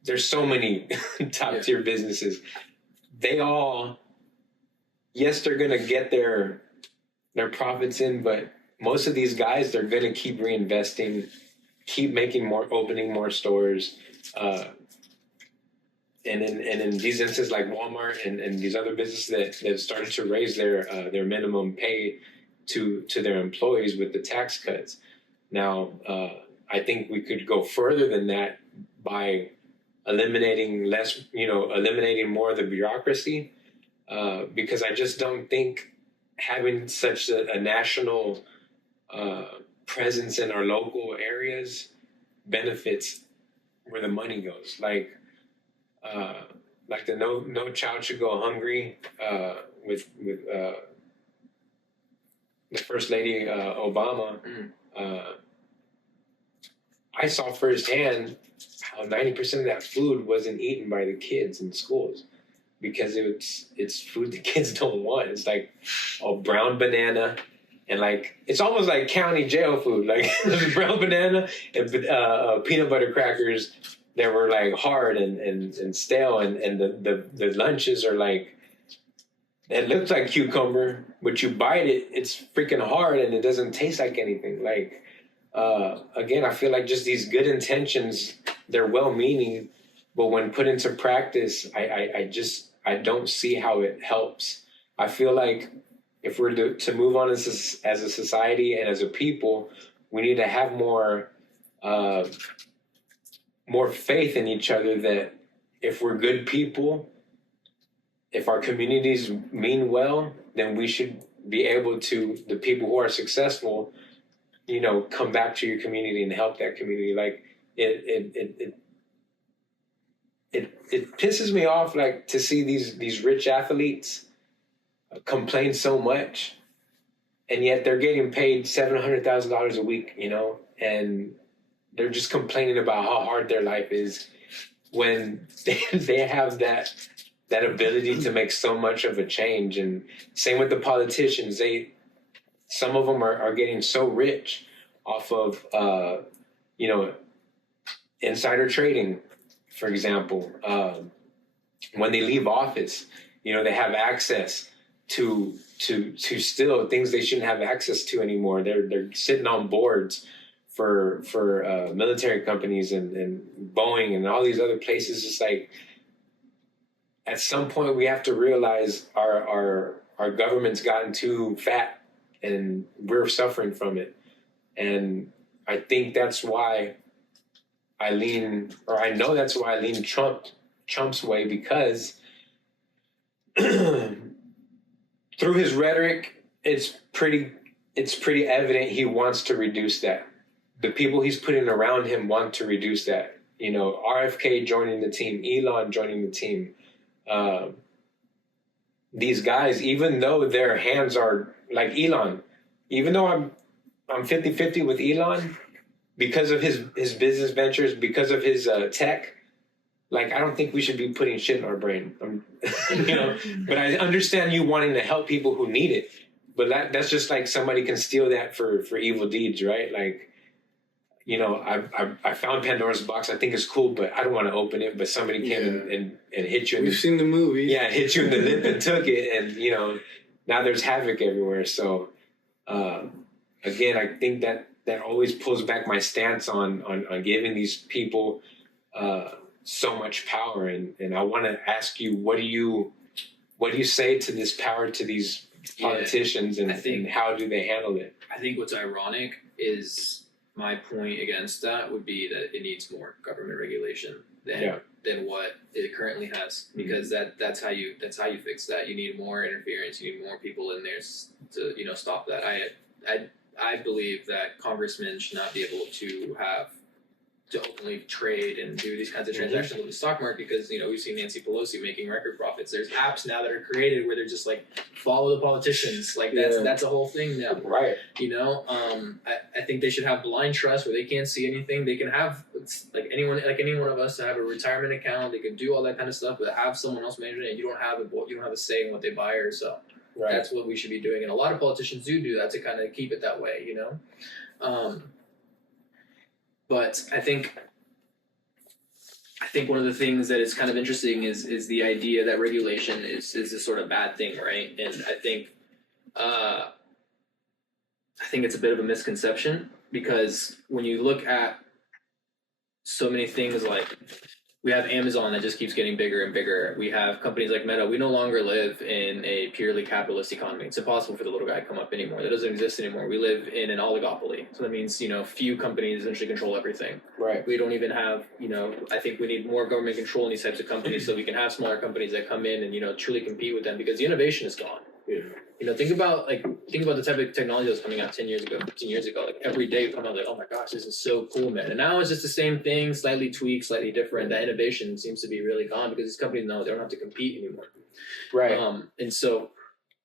there's so many top tier businesses. They all, yes, they're going to get their profits in, but most of these guys, they're going to keep reinvesting keep opening more stores. And in these instances like Walmart and these other businesses that have started to raise their minimum pay to their employees with the tax cuts. Now, I think we could go further than that by eliminating more of the bureaucracy, because I just don't think having such a national presence in our local areas benefits where the money goes. Like the no child should go hungry with the First Lady Obama. I saw firsthand how 90% of that food wasn't eaten by the kids in schools because it's food the kids don't want. It's like a brown banana. And like it's almost like county jail food, like brown banana and peanut butter crackers that were like hard and stale, and the lunches are like, it looks like cucumber, but you bite it, it's freaking hard and it doesn't taste like anything. Like again, I feel like just these good intentions, they're well-meaning, but when put into practice, I don't see how it helps. I feel like if we're to move on as a society and as a people, we need to have more faith in each other, that if we're good people, if our communities mean well, then we should be able to, the people who are successful, come back to your community and help that community. Like it pisses me off, like, to see these rich athletes complain so much, and yet they're getting paid $700,000 a week, and they're just complaining about how hard their life is when they have that ability to make so much of a change. And same with the politicians. Some of them are getting so rich off of, insider trading, for example. When they leave office, they have access to still things they shouldn't have access to anymore. They're sitting on boards for military companies and Boeing and all these other places. It's like, at some point we have to realize our government's gotten too fat and we're suffering from it. And I think that's why I know that's why I lean Trump's way, because through his rhetoric, it's pretty evident he wants to reduce that. The people he's putting around him want to reduce that. RFK joining the team, Elon joining the team. These guys, even though their hands are like Elon, even though I'm 50-50 with Elon because of his business ventures, because of his tech, like, I don't think we should be putting shit in our brain. But I understand you wanting to help people who need it. But that's just like somebody can steal that for evil deeds, right? Like, I found Pandora's box. I think it's cool, but I don't want to open it. But somebody came and hit you. We've seen the movie. Yeah, hit you in the lip and took it. And, now there's havoc everywhere. So, again, I think that always pulls back my stance on giving these people so much power. And I want to ask you, what do you say to this power, to these politicians, and how do they handle it? I think what's ironic is, my point against that would be that it needs more government regulation than what it currently has, because that's how you fix that. You need more interference. You need more people in there to stop that. I believe that congressmen should not be able to openly trade and do these kinds of transactions with the stock market, because we've seen Nancy Pelosi making record profits. There's apps now that are created where they're just like, follow the politicians. Like that's a whole thing now. Right. I think they should have blind trust where they can't see anything. They can have any one of us to have a retirement account. They can do all that kind of stuff, but have someone else manage it, and you don't have a say in what they buy or sell. Right. That's what we should be doing, and a lot of politicians do that to kind of keep it that way. But I think one of the things that is kind of interesting is the idea that regulation is a sort of bad thing, right? And I think it's a bit of a misconception, because when you look at so many things like we have Amazon that just keeps getting bigger and bigger. We have companies like Meta. We no longer live in a purely capitalist economy. It's impossible for the little guy to come up anymore. That doesn't exist anymore. We live in an oligopoly. So that means, few companies essentially control everything. Right. We don't even have, I think we need more government control in these types of companies so we can have smaller companies that come in and, truly compete with them because the innovation is gone. Yeah. Think about the type of technology that was coming out 10 years ago, 15 years ago. Like every day we come out like, oh my gosh, this is so cool, man. And now it's just the same thing, slightly tweaked, slightly different. That innovation seems to be really gone because these companies know they don't have to compete anymore. Right. And so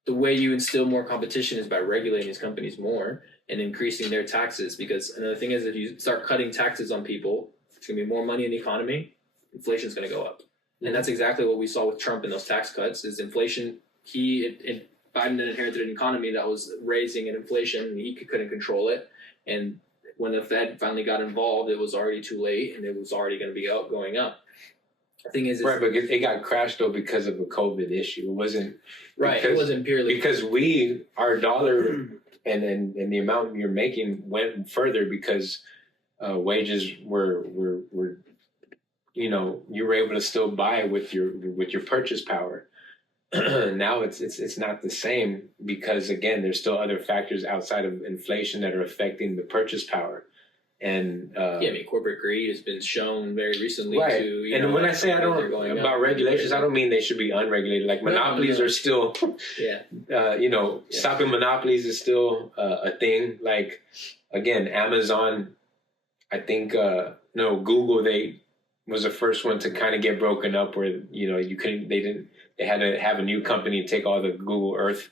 the way you instill more competition is by regulating these companies more and increasing their taxes. Because another thing is if you start cutting taxes on people, it's going to be more money in the economy, inflation is going to go up. And that's exactly what we saw with Trump in those tax cuts is inflation. Biden inherited an economy that was raising in inflation and he couldn't control it. And when the Fed finally got involved, it was already too late and it was already going to be going up. The thing is, right, but it got crashed though because of a COVID issue. It wasn't right. It wasn't purely because our dollar and the amount you're making went further because wages were you were able to still buy with your purchase power. Now it's not the same because again there's still other factors outside of inflation that are affecting the purchase power, and corporate greed has been shown very recently right. to and when I say I don't about regulations, I don't mean they should be unregulated. Like monopolies are still stopping monopolies is still a thing. Like again, Amazon, I think Google they was the first one to kind of get broken up where they had to have a new company take all the Google Earth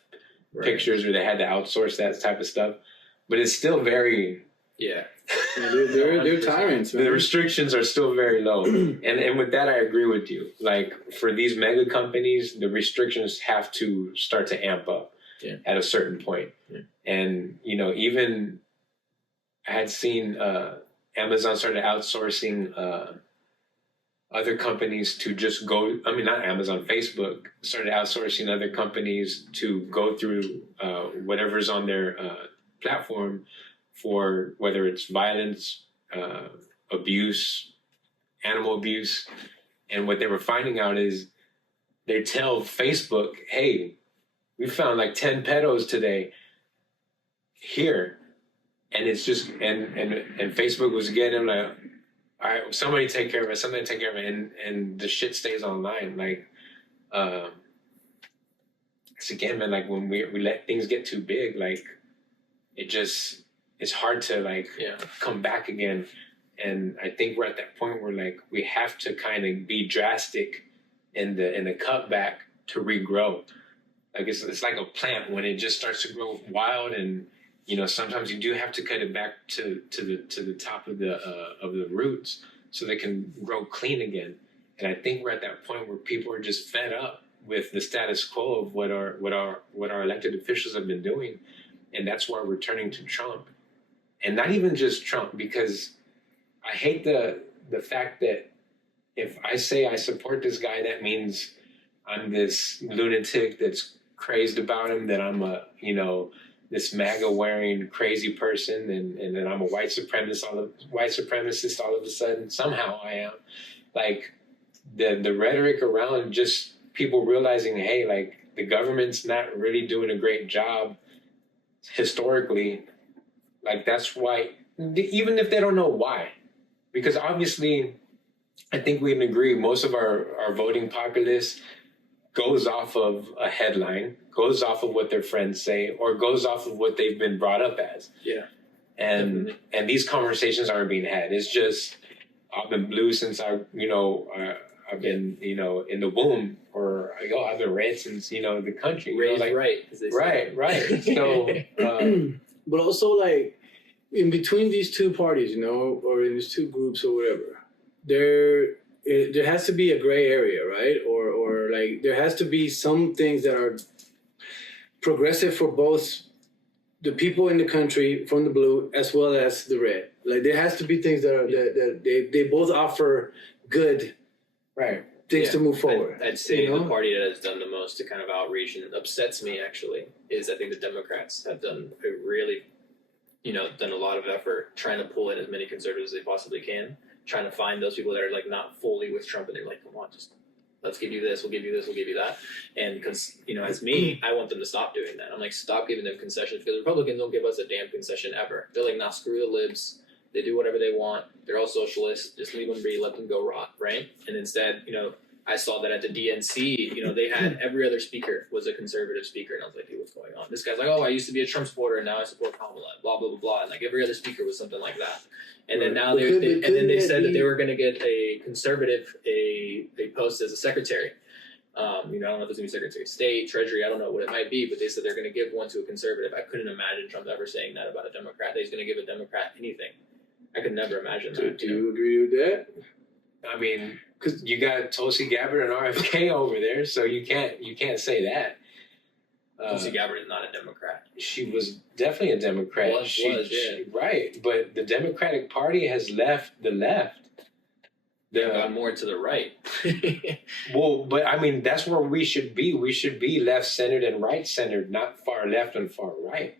pictures or they had to outsource that type of stuff. But it's still very... Yeah. They're tyrants, man. The restrictions are still very low. and with that, I agree with you. Like, for these mega companies, the restrictions have to start to amp up at a certain point. Yeah. And, even I had seen Amazon started outsourcing... other companies to just go, not Amazon, Facebook started outsourcing other companies to go through whatever's on their platform for whether it's violence, abuse, animal abuse. And what they were finding out is they tell Facebook, hey, we found like 10 pedos today here. And it's just, and Facebook was getting them like, all right, somebody take care of it, and the shit stays online. Like, it's again, man, like when we let things get too big, like it's hard to come back again. And I think we're at that point where like we have to kind of be drastic in the cutback to regrow. Like it's like a plant when it just starts to grow wild and sometimes you do have to cut it back to the top of the roots so they can grow clean again. And I think we're at that point where people are just fed up with the status quo of what our elected officials have been doing, and that's why we're turning to Trump. And not even just Trump, because I hate the fact that if I say I support this guy, that means I'm this lunatic that's crazed about him, that I'm this MAGA wearing crazy person, and then I'm a white supremacist all of a sudden. Somehow I am. Like the rhetoric around just people realizing, hey, like the government's not really doing a great job historically. Like that's why, even if they don't know why, because obviously I think we can agree most of our voting populace goes off of a headline, goes off of what their friends say, or goes off of what they've been brought up as. Yeah. And these conversations aren't being had. It's just, I've been blue since I've been, in the womb, or I've been red since, the country. Raised right, as they say. Right. So, but also like in between these two parties, or in these two groups or whatever, there has to be a gray area, right? Or like there has to be some things that are progressive for both the people in the country from the blue as well as the red. Like there has to be things that they both offer good things to move forward. I'd say the party that has done the most to kind of outreach and upsets me actually is I think the Democrats have done a really done a lot of effort trying to pull in as many conservatives as they possibly can. trying to find those people that are like not fully with Trump, and they're like, come on, just let's give you this, we'll give you this, we'll give you that. And because, you know, as me, I want them to stop doing that. I'm like, stop giving them concessions, because Republicans don't give us a damn concession ever. They're like, nah, screw the libs. They do whatever they want. They're all socialists. Just leave them be, let them go rot, right? And instead, you know, I saw that at the DNC, you know, they had every other speaker was a conservative speaker. And I was like, hey, what's going on? This guy's like, oh, I used to be a Trump supporter and now I support Kamala, blah, blah, blah, blah. And like every other speaker was something like that. And then now they said that they were going to get a conservative, a post as a secretary. You know, I don't know if it's going to be Secretary of State, Treasury, I don't know what it might be, but they said they're going to give one to a conservative. I couldn't imagine Trump ever saying that about a Democrat, that he's going to give a Democrat anything. I could never imagine that. Do you agree with that? I mean, because you got Tulsi Gabbard and RFK over there, so you can't say that. Tulsi Gabbard is not a Democrat. She was definitely a Democrat. Yeah. Right, but the Democratic Party has left the left. They've gone more to the right. Well, but I mean, that's where we should be. We should be left-centered and right-centered, not far left and far right.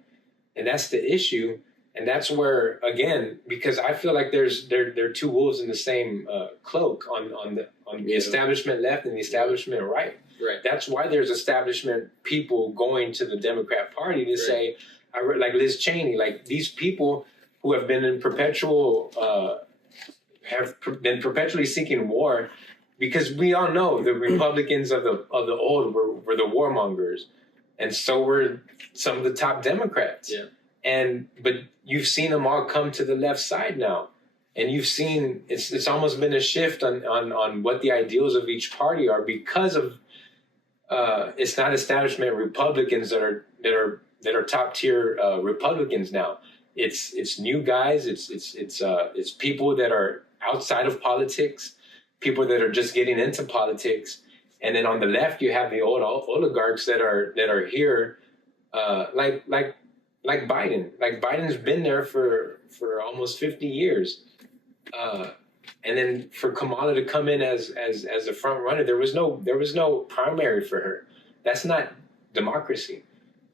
And that's the issue. And that's where, again, because I feel like there are two wolves in the same cloak on the establishment left and the establishment right. Right. That's why there's establishment people going to the Democrat Party to say, like Liz Cheney, like these people who have been in been perpetually seeking war, because we all know the Republicans of the old were the warmongers, and so were some of the top Democrats. Yeah. But you've seen them all come to the left side now, and you've seen it's almost been a shift on what the ideals of each party are, because of it's not establishment Republicans that are top tier Republicans now. It's new guys. It's people that are outside of politics, people that are just getting into politics, and then on the left you have the old oligarchs that are here, like Biden. Like Biden's been there for almost 50 years, and then for Kamala to come in as a front runner, there was no primary for her. That's not democracy.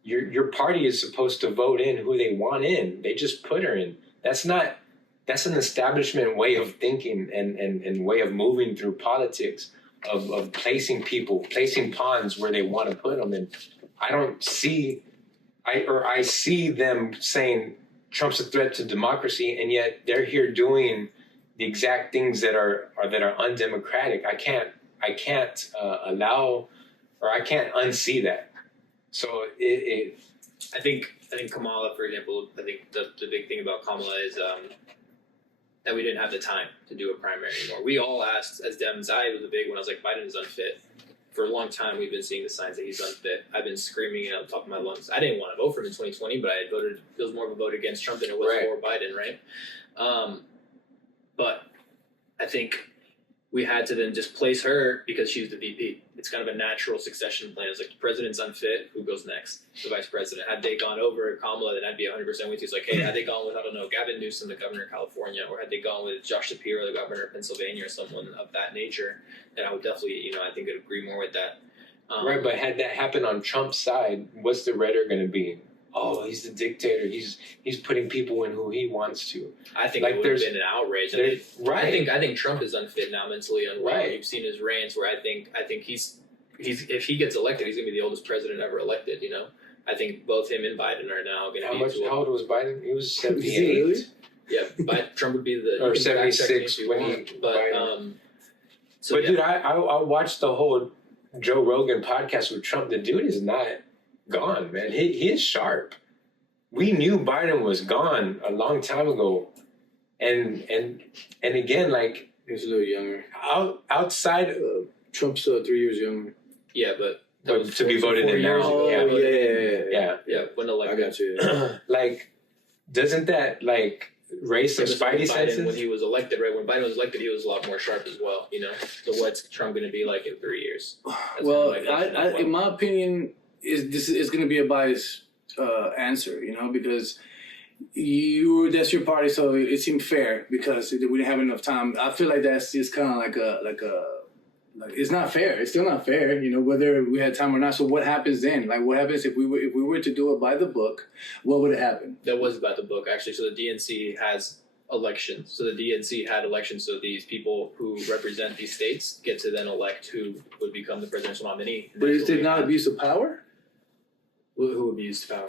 Your party is supposed to vote in who they want in. They just put her in. That's an establishment way of thinking and way of moving through politics, of placing pawns where they want to put them. And I see them saying Trump's a threat to democracy, and yet they're here doing the exact things that are undemocratic. I can't allow, or I can't unsee that. So I think Kamala, for example, I think the big thing about Kamala is that we didn't have the time to do a primary anymore. We all asked, as Dems, I was a big one. I was like, Biden is unfit. For a long time, we've been seeing the signs that he's unfit. I've been screaming it on top of my lungs. I didn't want to vote for him in 2020, but I voted. It was more of a vote against Trump than it was for Biden, right? But I think we had to then just place her because she's the VP. It's kind of a natural succession plan. It's like the president's unfit, who goes next? The vice president. Had they gone over Kamala, then I'd be 100% with you. It's like, hey, had they gone with, I don't know, Gavin Newsom, the governor of California, or had they gone with Josh Shapiro, the governor of Pennsylvania, or someone of that nature, then I would definitely, I think I'd agree more with that. Right, but had that happened on Trump's side, what's the rhetoric going to be? Oh, he's the dictator. He's putting people in who he wants to. I think it would have been an outrage. I think Trump is unfit now, mentally unwell. Right. You've seen his rants where I think he's if he gets elected, he's gonna be the oldest president ever elected. I think both him and Biden are now gonna be. How old was Biden? He was 78. Really? Yeah, but Trump would be the or 76 when he. But dude, I watched the whole Joe Rogan podcast with Trump. The dude is not gone, man. He is sharp. We knew Biden was gone a long time ago, and again, like he's a little younger. Outside, Trump's 3 years younger. Yeah, but to be voted in now. Oh, Yeah. When elected, I got you. Like, doesn't that like raise some spidey senses? When he was elected, right? When Biden was elected, he was a lot more sharp as well. So what's Trump going to be like in 3 years? Well, in my opinion, is going to be a biased answer, because that's your party, so it seemed fair because we didn't have enough time. I feel like that's just kind of like it's not fair. It's still not fair, whether we had time or not. So what happens then? Like, what happens if we were to do it by the book? What would happen? That was by the book, actually. So the DNC has elections. So the DNC had elections. So these people who represent these states get to then elect who would become the presidential nominee. But is it not abuse of power? Who abused power?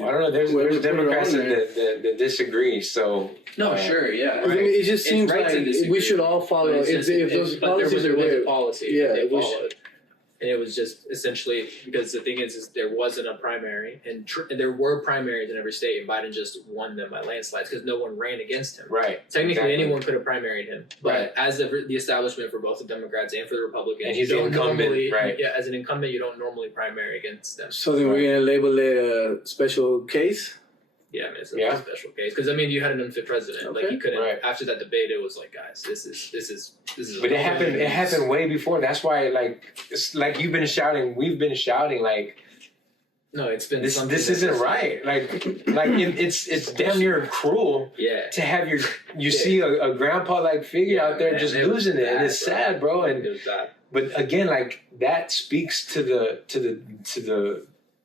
I don't know. There's Whoever Democrats put it that disagree. So No, sure, yeah. I mean, it just It's seems right to like disagree, we should all follow. But it's If just- those but there policies was are a there, policy yeah, that they we followed. And it was just essentially because the thing is there wasn't a primary, and there were primaries in every state, and Biden just won them by landslides because no one ran against him. right. Technically, exactly. anyone could have primaried him, but Right. as the establishment for both the Democrats and for the Republicans, And he's you the don't incumbent, normally, right. Yeah, as an incumbent, you don't normally primary against them. so then we're gonna label it a special case. Yeah, I mean, it's a Yeah. special case because I mean, you had an unfit president. Like Okay. you couldn't. Right. After that debate, it was like, guys, this is. But it happened. It happened way before. That's why, like, it's like you've been shouting. We've been shouting. Like, No, it's been this something this that- isn't right. Like it's damn near cruel Yeah. to have you see a grandpa like figure out there man, just it was losing it, and bad, it's sad, bro. And It was bad. but again, like that speaks to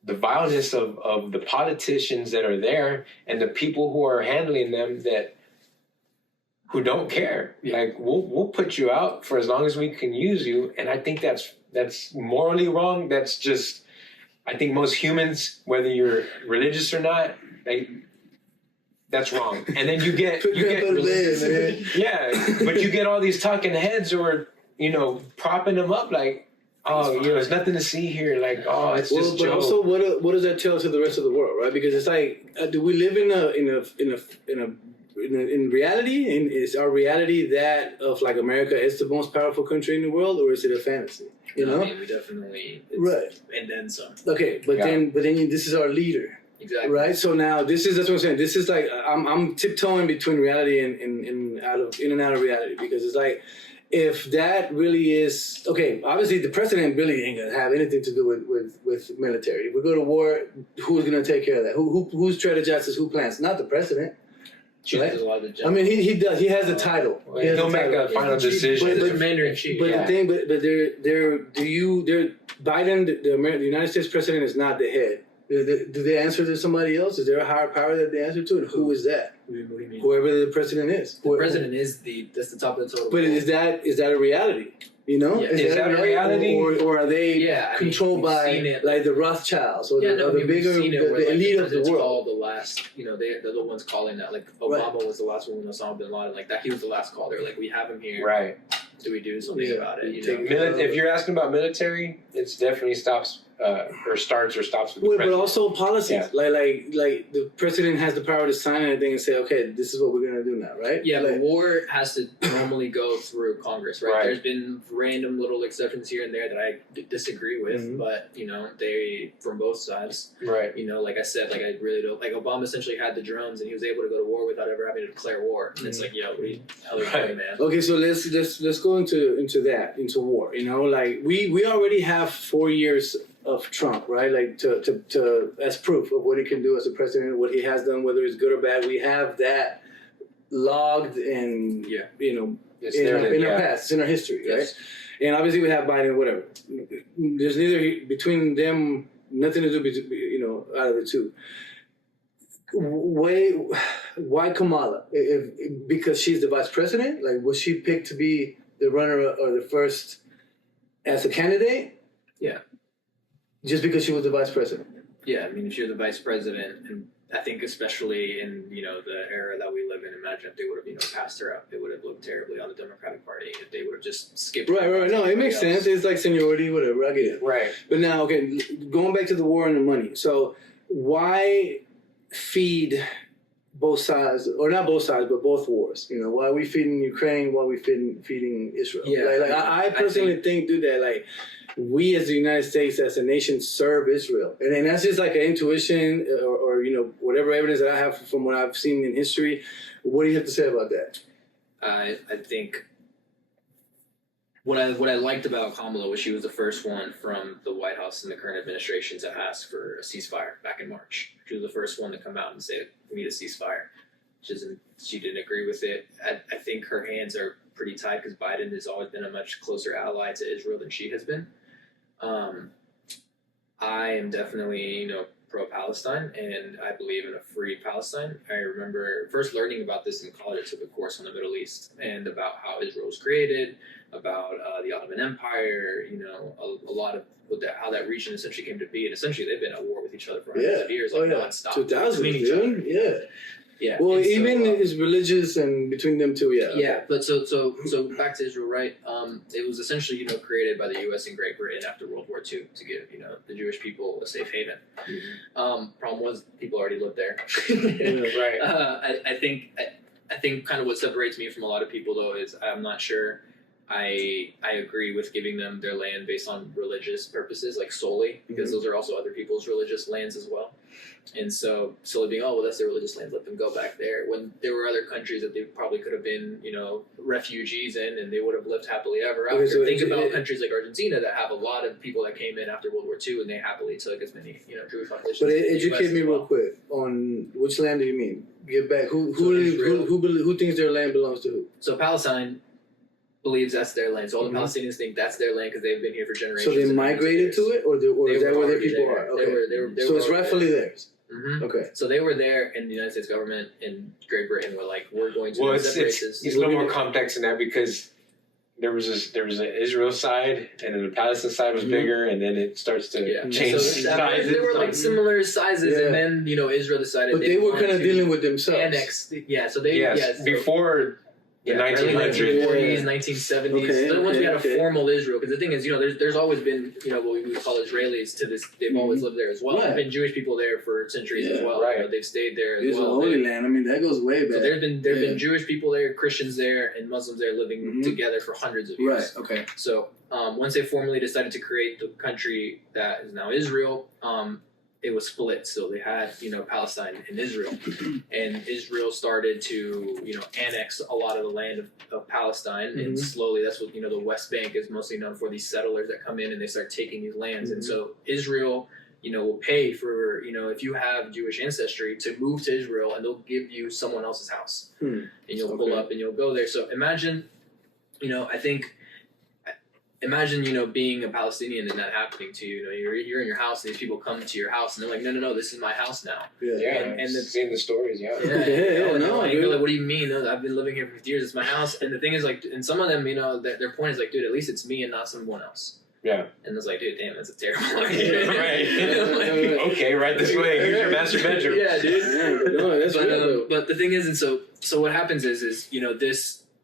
the vileness of the politicians that are there and the people who are handling them who don't care. Yeah. Like we'll put you out for as long as we can use you, and I think that's morally wrong. That's just, I think most humans, whether you're religious or not, that's wrong. And then you get yeah, but you get all these talking heads who are propping them up like, oh, there's nothing to see here. Like, oh, it's just But joke. also, what does that tell to the rest of the world, right? Because it's like, do we live in reality? And is our reality that of like America is the most powerful country in the world, or is it a fantasy? You know, I mean, we definitely right? And then some. Okay, but Yeah. then this is our leader. Exactly. Right. So now that's what I'm saying. This is like I'm tiptoeing between reality and in and out of reality, because it's like, if that really is okay, obviously the president really ain't gonna have anything to do with military. If we go to war, who's gonna take care of that? Who's strategizes? Who plans? Not the president. Chooses a lot of the I mean, he does. He has the title. He has He'll the make title. a final decision. He's the commander in chief. But Yeah. the thing, but Biden, the United States president, is not the head. Do they answer to somebody else? Is there a higher power that they answer to? And who is that? What do you mean? Whoever the president is. The president is that's the top of the total. But is that a reality? You know, Yeah. Is that a reality? or are they Yeah, I mean, controlled we've by seen it. like the Rothschilds or Yeah, the, no, or the we've bigger seen it where, the like, elite of the presidents world? called the last, they're the ones calling that. Like Obama was the last one when Osama bin Laden, like that. He was the last call. They're like, we have him here. Right. Do we do something Yeah. about it? Take If you're asking about military, it's definitely stops or starts with the But president. also policies, Yeah. like the president has the power to sign anything and say, okay, this is what we're gonna do now, right? Yeah, like, but war has to normally go through Congress, right? Right. There's been random little exceptions here and there that I disagree with, Mhm. but they from both sides. Right. Like I said, like I really don't like Obama. Essentially had the drones, and he was able to go to war without ever having to declare war. And it's like, what the hell are you doing, man? Okay, so let's go into war. Like we already have 4 years of Trump, right? Like to as proof of what he can do as a president, what he has done, whether it's good or bad. We have that logged and Yeah. It's in there. our past, it's in our history, right? Yes. And obviously we have Biden, whatever. There's neither between them, nothing to do, out of the two. Why Kamala? Because she's the vice president? Like, was she picked to be the runner or the first as a candidate? Yeah. Just because she was the vice president? Yeah, I mean, if you're the vice president, and I think especially in the era that we live in, imagine if they would have passed her up, it would have looked terribly on the Democratic Party if they would have just skipped. her Right. and No, it makes somebody else. sense. It's like seniority, whatever. I get it. Right. But now, okay, going back to the war and the money. So why feed both sides, or not both sides, but both wars? Why are we feeding Ukraine? Why are we feeding Israel? Yeah, I personally think, dude, that like we as the United States, as a nation, serve Israel, and that's just like an intuition or whatever evidence that I have from what I've seen in history. What do you have to say about that? I think what I liked about Kamala was she was the first one from the White House in the current administration to ask for a ceasefire back in March. She was the first one to come out and say we need a ceasefire. She didn't agree with it. I think her hands are pretty tied because Biden has always been a much closer ally to Israel than she has been. I am definitely pro-Palestine, and I believe in a free Palestine. I remember first learning about this in college. I took a course on the Middle East and about how Israel was created, about the Ottoman Empire, a lot of how that region essentially came to be. And essentially they've been at war with each other for hundreds of years, nonstop. 2000s, between each other. Yeah. Yeah. Well, and even is religious and between them two, yeah. Yeah, but so back to Israel, right? It was essentially, created by the U.S. and Great Britain after World War II to give, the Jewish people a safe haven. Mm-hmm. Problem was people already lived there. Right. I think kind of what separates me from a lot of people though is I'm not sure I agree with giving them their land based on religious purposes, like solely, because those are also other people's religious lands as well. And so being, oh, well, that's their religious land, let them go back there. When there were other countries that they probably could have been, refugees in, and they would have lived happily ever after. So think about countries like Argentina that have a lot of people that came in after World War II, and they happily took as many, Jewish populations. But educate me real quick on which land do you mean? Get back. Who thinks their land belongs to who? So Palestine believes that's their land. So all the Palestinians think that's their land because they've been here for generations. So they migrated to it, or is that where their people are? Okay. They were so it's rightfully theirs. Mm-hmm. Okay. So they were there, and the United States government and Great Britain were like, we're going to separate this. It's a little more complex than that because there was an Israel side, and then the Palestine side was bigger, and then it starts to change sizes. They were like similar sizes, and then Israel decided. But they were kind of dealing with themselves. Annex, so they before. The 1900s, 1940s, 1970s. Okay, once we had a formal Israel, because the thing is, there's always been, what we would call Israelis to this. They've always lived there as well. There've been Jewish people there for centuries as well. Right. They've stayed there as It's well. a holy land. I mean, that goes way back. So there've been Jewish people there, Christians there, and Muslims there living together for hundreds of years. Right. Okay. So once they formally decided to create the country that is now Israel, it was split. So they had, Palestine and Israel. And Israel started to, annex a lot of the land of Palestine. And slowly, that's what, the West Bank is mostly known for, these settlers that come in and they start taking these lands. And so Israel, will pay for, if you have Jewish ancestry, to move to Israel, and they'll give you someone else's house. And you'll pull up and you'll go there. So imagine, Imagine, being a Palestinian and that happening to you. You're in your house, and these people come to your house, and they're like, no, this is my house now. And seeing the stories, and you're like, what do you mean? No, I've been living here for 50 years. It's my house. And the thing is, like, and some of them, their point is like, dude, at least it's me and not someone else. Yeah. And it's like, dude, damn, that's a terrible argument. Right. Okay, right this way. Here's your master bedroom. Yeah, dude. No, that's but the thing is, and so what happens is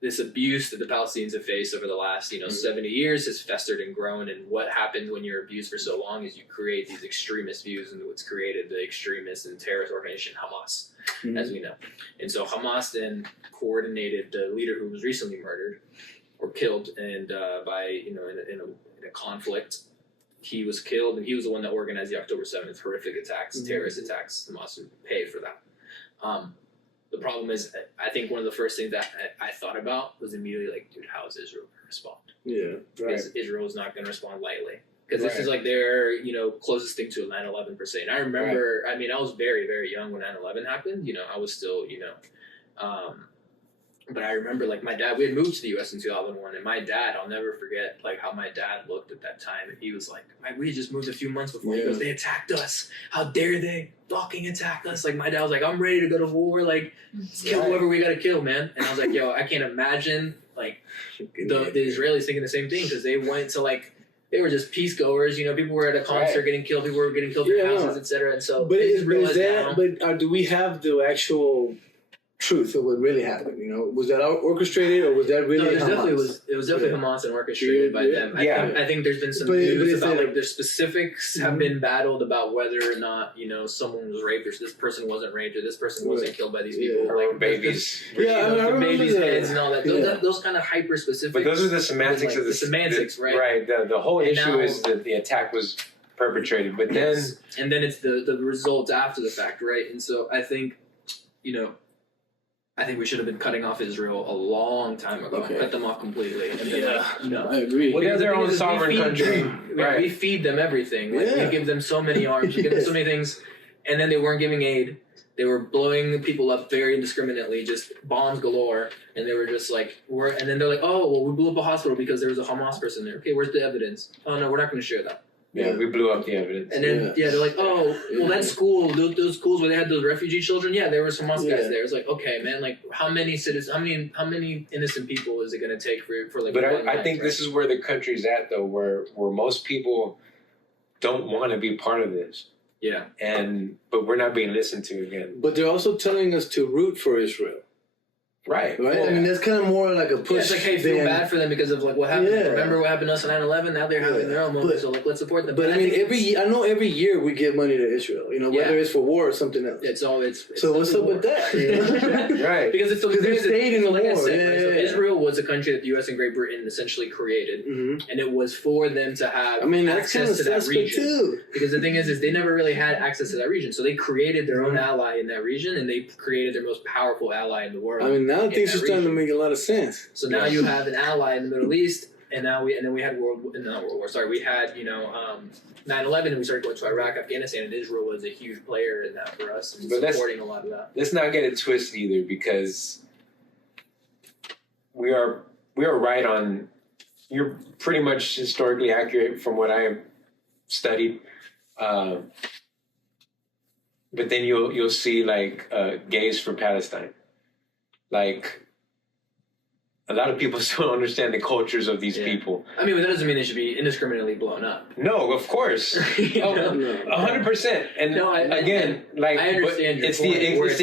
this abuse that the Palestinians have faced over the last, 70 years has festered and grown. And what happens when you're abused for so long is you create these extremist views, and what's created the extremist and terrorist organization Hamas, as we know. And so Hamas then coordinated the leader who was recently murdered or killed, and by in a conflict, he was killed, and he was the one that organized the October 7th horrific attacks, terrorist attacks. Hamas would pay for that. The problem is, I think one of the first things that I thought about was immediately like, dude, how is Israel going to respond? Yeah, right. Because Israel is not going to respond lightly. Because this is like their, closest thing to a 9/11 per se. And I remember, I was very, very young when 9/11 happened. I was still, but I remember, like, my dad, we had moved to the U.S. in 2001, and my dad, I'll never forget, like, how my dad looked at that time. And he was like, we had just moved a few months before. He goes, they attacked us. How dare they fucking attack us? Like, my dad was like, I'm ready to go to war. Like, kill whoever we got to kill, man. And I was like, yo, I can't imagine, like, the Israelis thinking the same thing, because they went to, like, they were just peace goers. People were at a concert getting killed. People were getting killed in their houses, etc. And so, do we have the actual truth of what really happened? Was that orchestrated, or was that really? No, it was definitely Hamas and orchestrated by them. I think there's been some news about like the specifics have been battled about whether or not someone was raped, or this person wasn't raped, or this person wasn't killed by these people, like babies. The babies' heads and all that. Those kind of hyper specific. But those are the semantics of the semantics, right? Right. The whole issue is that the attack was perpetrated, but then it's the results after the fact, right? And so I think I think we should have been cutting off Israel a long time ago. Cut them off completely. And I agree. Well, they're their own sovereign country. We feed them everything. Like, we give them so many arms. We give them so many things. And then they weren't giving aid. They were blowing people up very indiscriminately, just bombs galore. And they were just like, and then they're like, oh, well, we blew up a hospital because there was a Hamas person there. Okay, where's the evidence? Oh, no, we're not going to share that. Yeah, we blew up the evidence. And then they're like, oh, well, that school, those schools where they had those refugee children, there were some Hamas guys there. It's like, okay, man, like how many innocent people is it going to take for like? But I think this is where the country's at though, where most people don't want to be part of this. Yeah. But we're not being listened to again. But they're also telling us to root for Israel. Right. Well, I mean, that's kind of more like a push. It's like, hey, feel bad for them because of like what happened. Yeah. Remember what happened to us on 9/11? Now they're having their own moment, so like let's support them. But I mean, I know every year we give money to Israel. Whether it's for war or something else. It's so what's up with that? Right. Because it's they stayed in the like war. I said, so Israel was a country that the U.S. and Great Britain essentially created, and it was for them to have access to that region. Too. Because the thing is they never really had access to that region, so they created their own ally in that region, and they created their most powerful ally in the world. I mean, now things are starting to make a lot of sense. So now you have an ally in the Middle East, and we had we had 9/11, and we started going to Iraq, Afghanistan, and Israel was a huge player in that for us, and supporting a lot of that. Let's not get it twisted either, because we are right on. You're pretty much historically accurate from what I have studied, but then you'll see like gays for Palestine, like. A lot of people still don't understand the cultures of these people. I mean, but that doesn't mean they should be indiscriminately blown up. No, of course. 100%. And again, like, I understand it's the ignorance,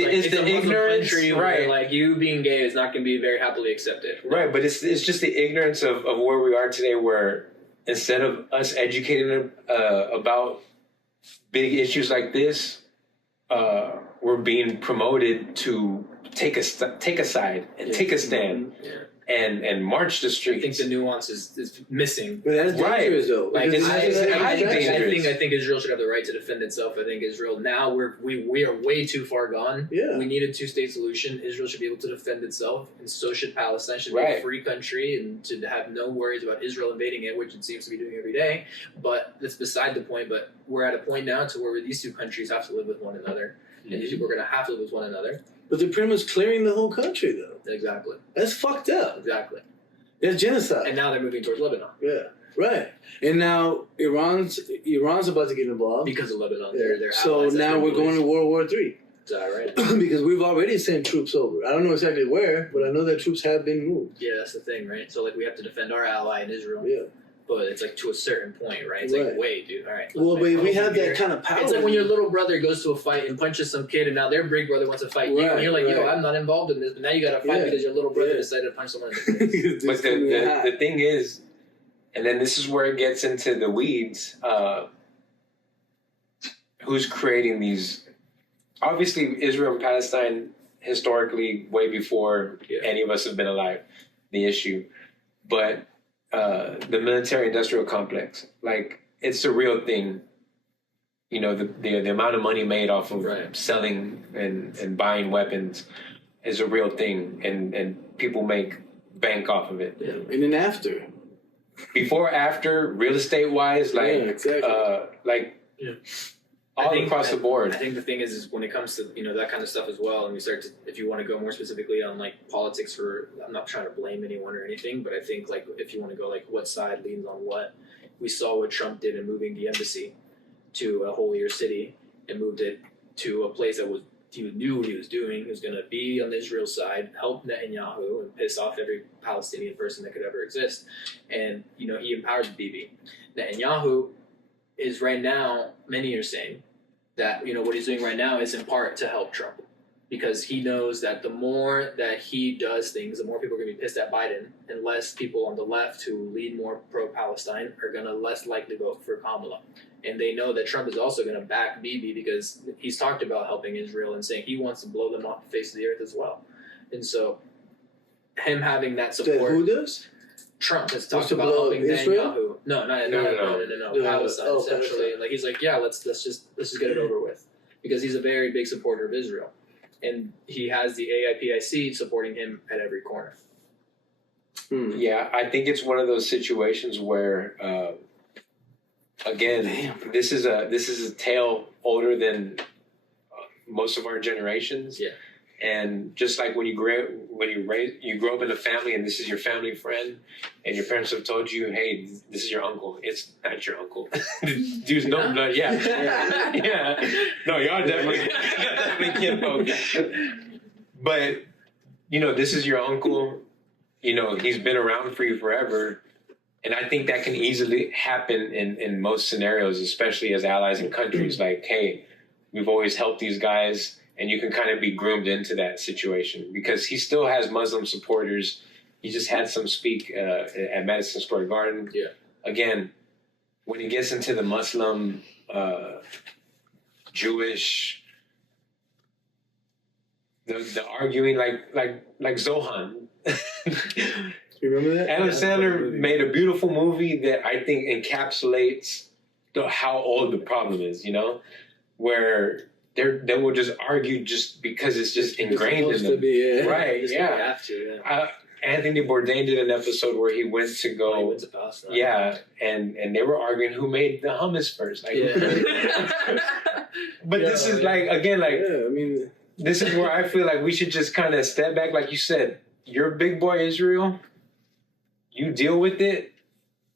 right? Like, you being gay is not going to be very happily accepted. Right, but it's just the ignorance of where we are today, where instead of us educating them about big issues like this, we're being promoted to take a side and take a stand. And march the streets. I think the nuance is missing. But that's dangerous, though. Like, I think Israel should have the right to defend itself. I think Israel now we are way too far gone. Yeah. We need a two-state solution. Israel should be able to defend itself, and so should Palestine. Should be a free country and to have no worries about Israel invading it, which it seems to be doing every day. But that's beside the point. But we're at a point now to where these two countries have to live with one another, and these people are going to have to live with one another. But they're pretty much clearing the whole country, though. Exactly. That's fucked up. Exactly. That's genocide. And now they're moving towards Lebanon. Yeah. Right. And now Iran's about to get involved. Because of Lebanon. They're so now we're going to World War III. Is that right? Because we've already sent troops over. I don't know exactly where, but I know that troops have been moved. Yeah, that's the thing, right? So, like, we have to defend our ally in Israel. Yeah. But it's like to a certain point, right? It's like, wait, dude, all right. Well, but we have that kind of power. It's like when your little brother goes to a fight and punches some kid, and now their big brother wants to fight you, and you're like, yo, I'm not involved in this. But now you got to fight because your little brother decided to punch someone in the face. But the thing is, and then this is where it gets into the weeds, who's creating these? Obviously, Israel and Palestine, historically, way before any of us have been alive, the issue. But the military-industrial complex, like, it's a real thing. You know, the amount of money made off of selling and buying weapons is a real thing, and people make bank off of it. Yeah. And then after. Before, after, real estate-wise, like, all across the board. I think the thing is when it comes to, that kind of stuff as well, and we start to, if you want to go more specifically on, like, politics I'm not trying to blame anyone or anything, but I think, like, if you want to go, like, what side leans on what, we saw what Trump did in moving the embassy to a holier city and moved it to a place that he knew what he was doing. He was going to be on the Israel side, help Netanyahu, and piss off every Palestinian person that could ever exist. And, he empowered Bibi. Netanyahu is right now, many are saying, that, what he's doing right now is in part to help Trump. Because he knows that the more that he does things, the more people are going to be pissed at Biden, and less people on the left who lead more pro-Palestine are going to less likely vote for Kamala. And they know that Trump is also going to back Bibi because he's talked about helping Israel and saying he wants to blow them off the face of the earth as well. And so him having that support... Who does? Trump has talked about helping Netanyahu. No, Palestine, essentially. Like, he's like, yeah, let's just get it over with. Because he's a very big supporter of Israel. And he has the AIPIC supporting him at every corner. Yeah, I think it's one of those situations where, again, this is a tale older than most of our generations. Yeah. And just like when you grow up in a family and this is your family friend, and your parents have told you, hey, this is your uncle. It's not your uncle. Dude's no blood. Yeah. No, y'all definitely kinfolk. But, this is your uncle. He's been around for you forever. And I think that can easily happen in most scenarios, especially as allies in countries. Like, hey, we've always helped these guys. And you can kind of be groomed into that situation because he still has Muslim supporters. He just had some speak at Madison Square Garden. Yeah. Again, when he gets into the Muslim, Jewish, the arguing like Zohan. You remember that? Adam Sandler made a beautiful movie that I think encapsulates how old the problem is. Where they will just argue just because it's just ingrained in them. Right, yeah. Have to, yeah. Anthony Bourdain did an episode where he went to go. He went to Palestine. Yeah, and they were arguing who made the hummus first. But this is this is where I feel like we should just kind of step back. Like you said, you're a big boy, Israel. You deal with it,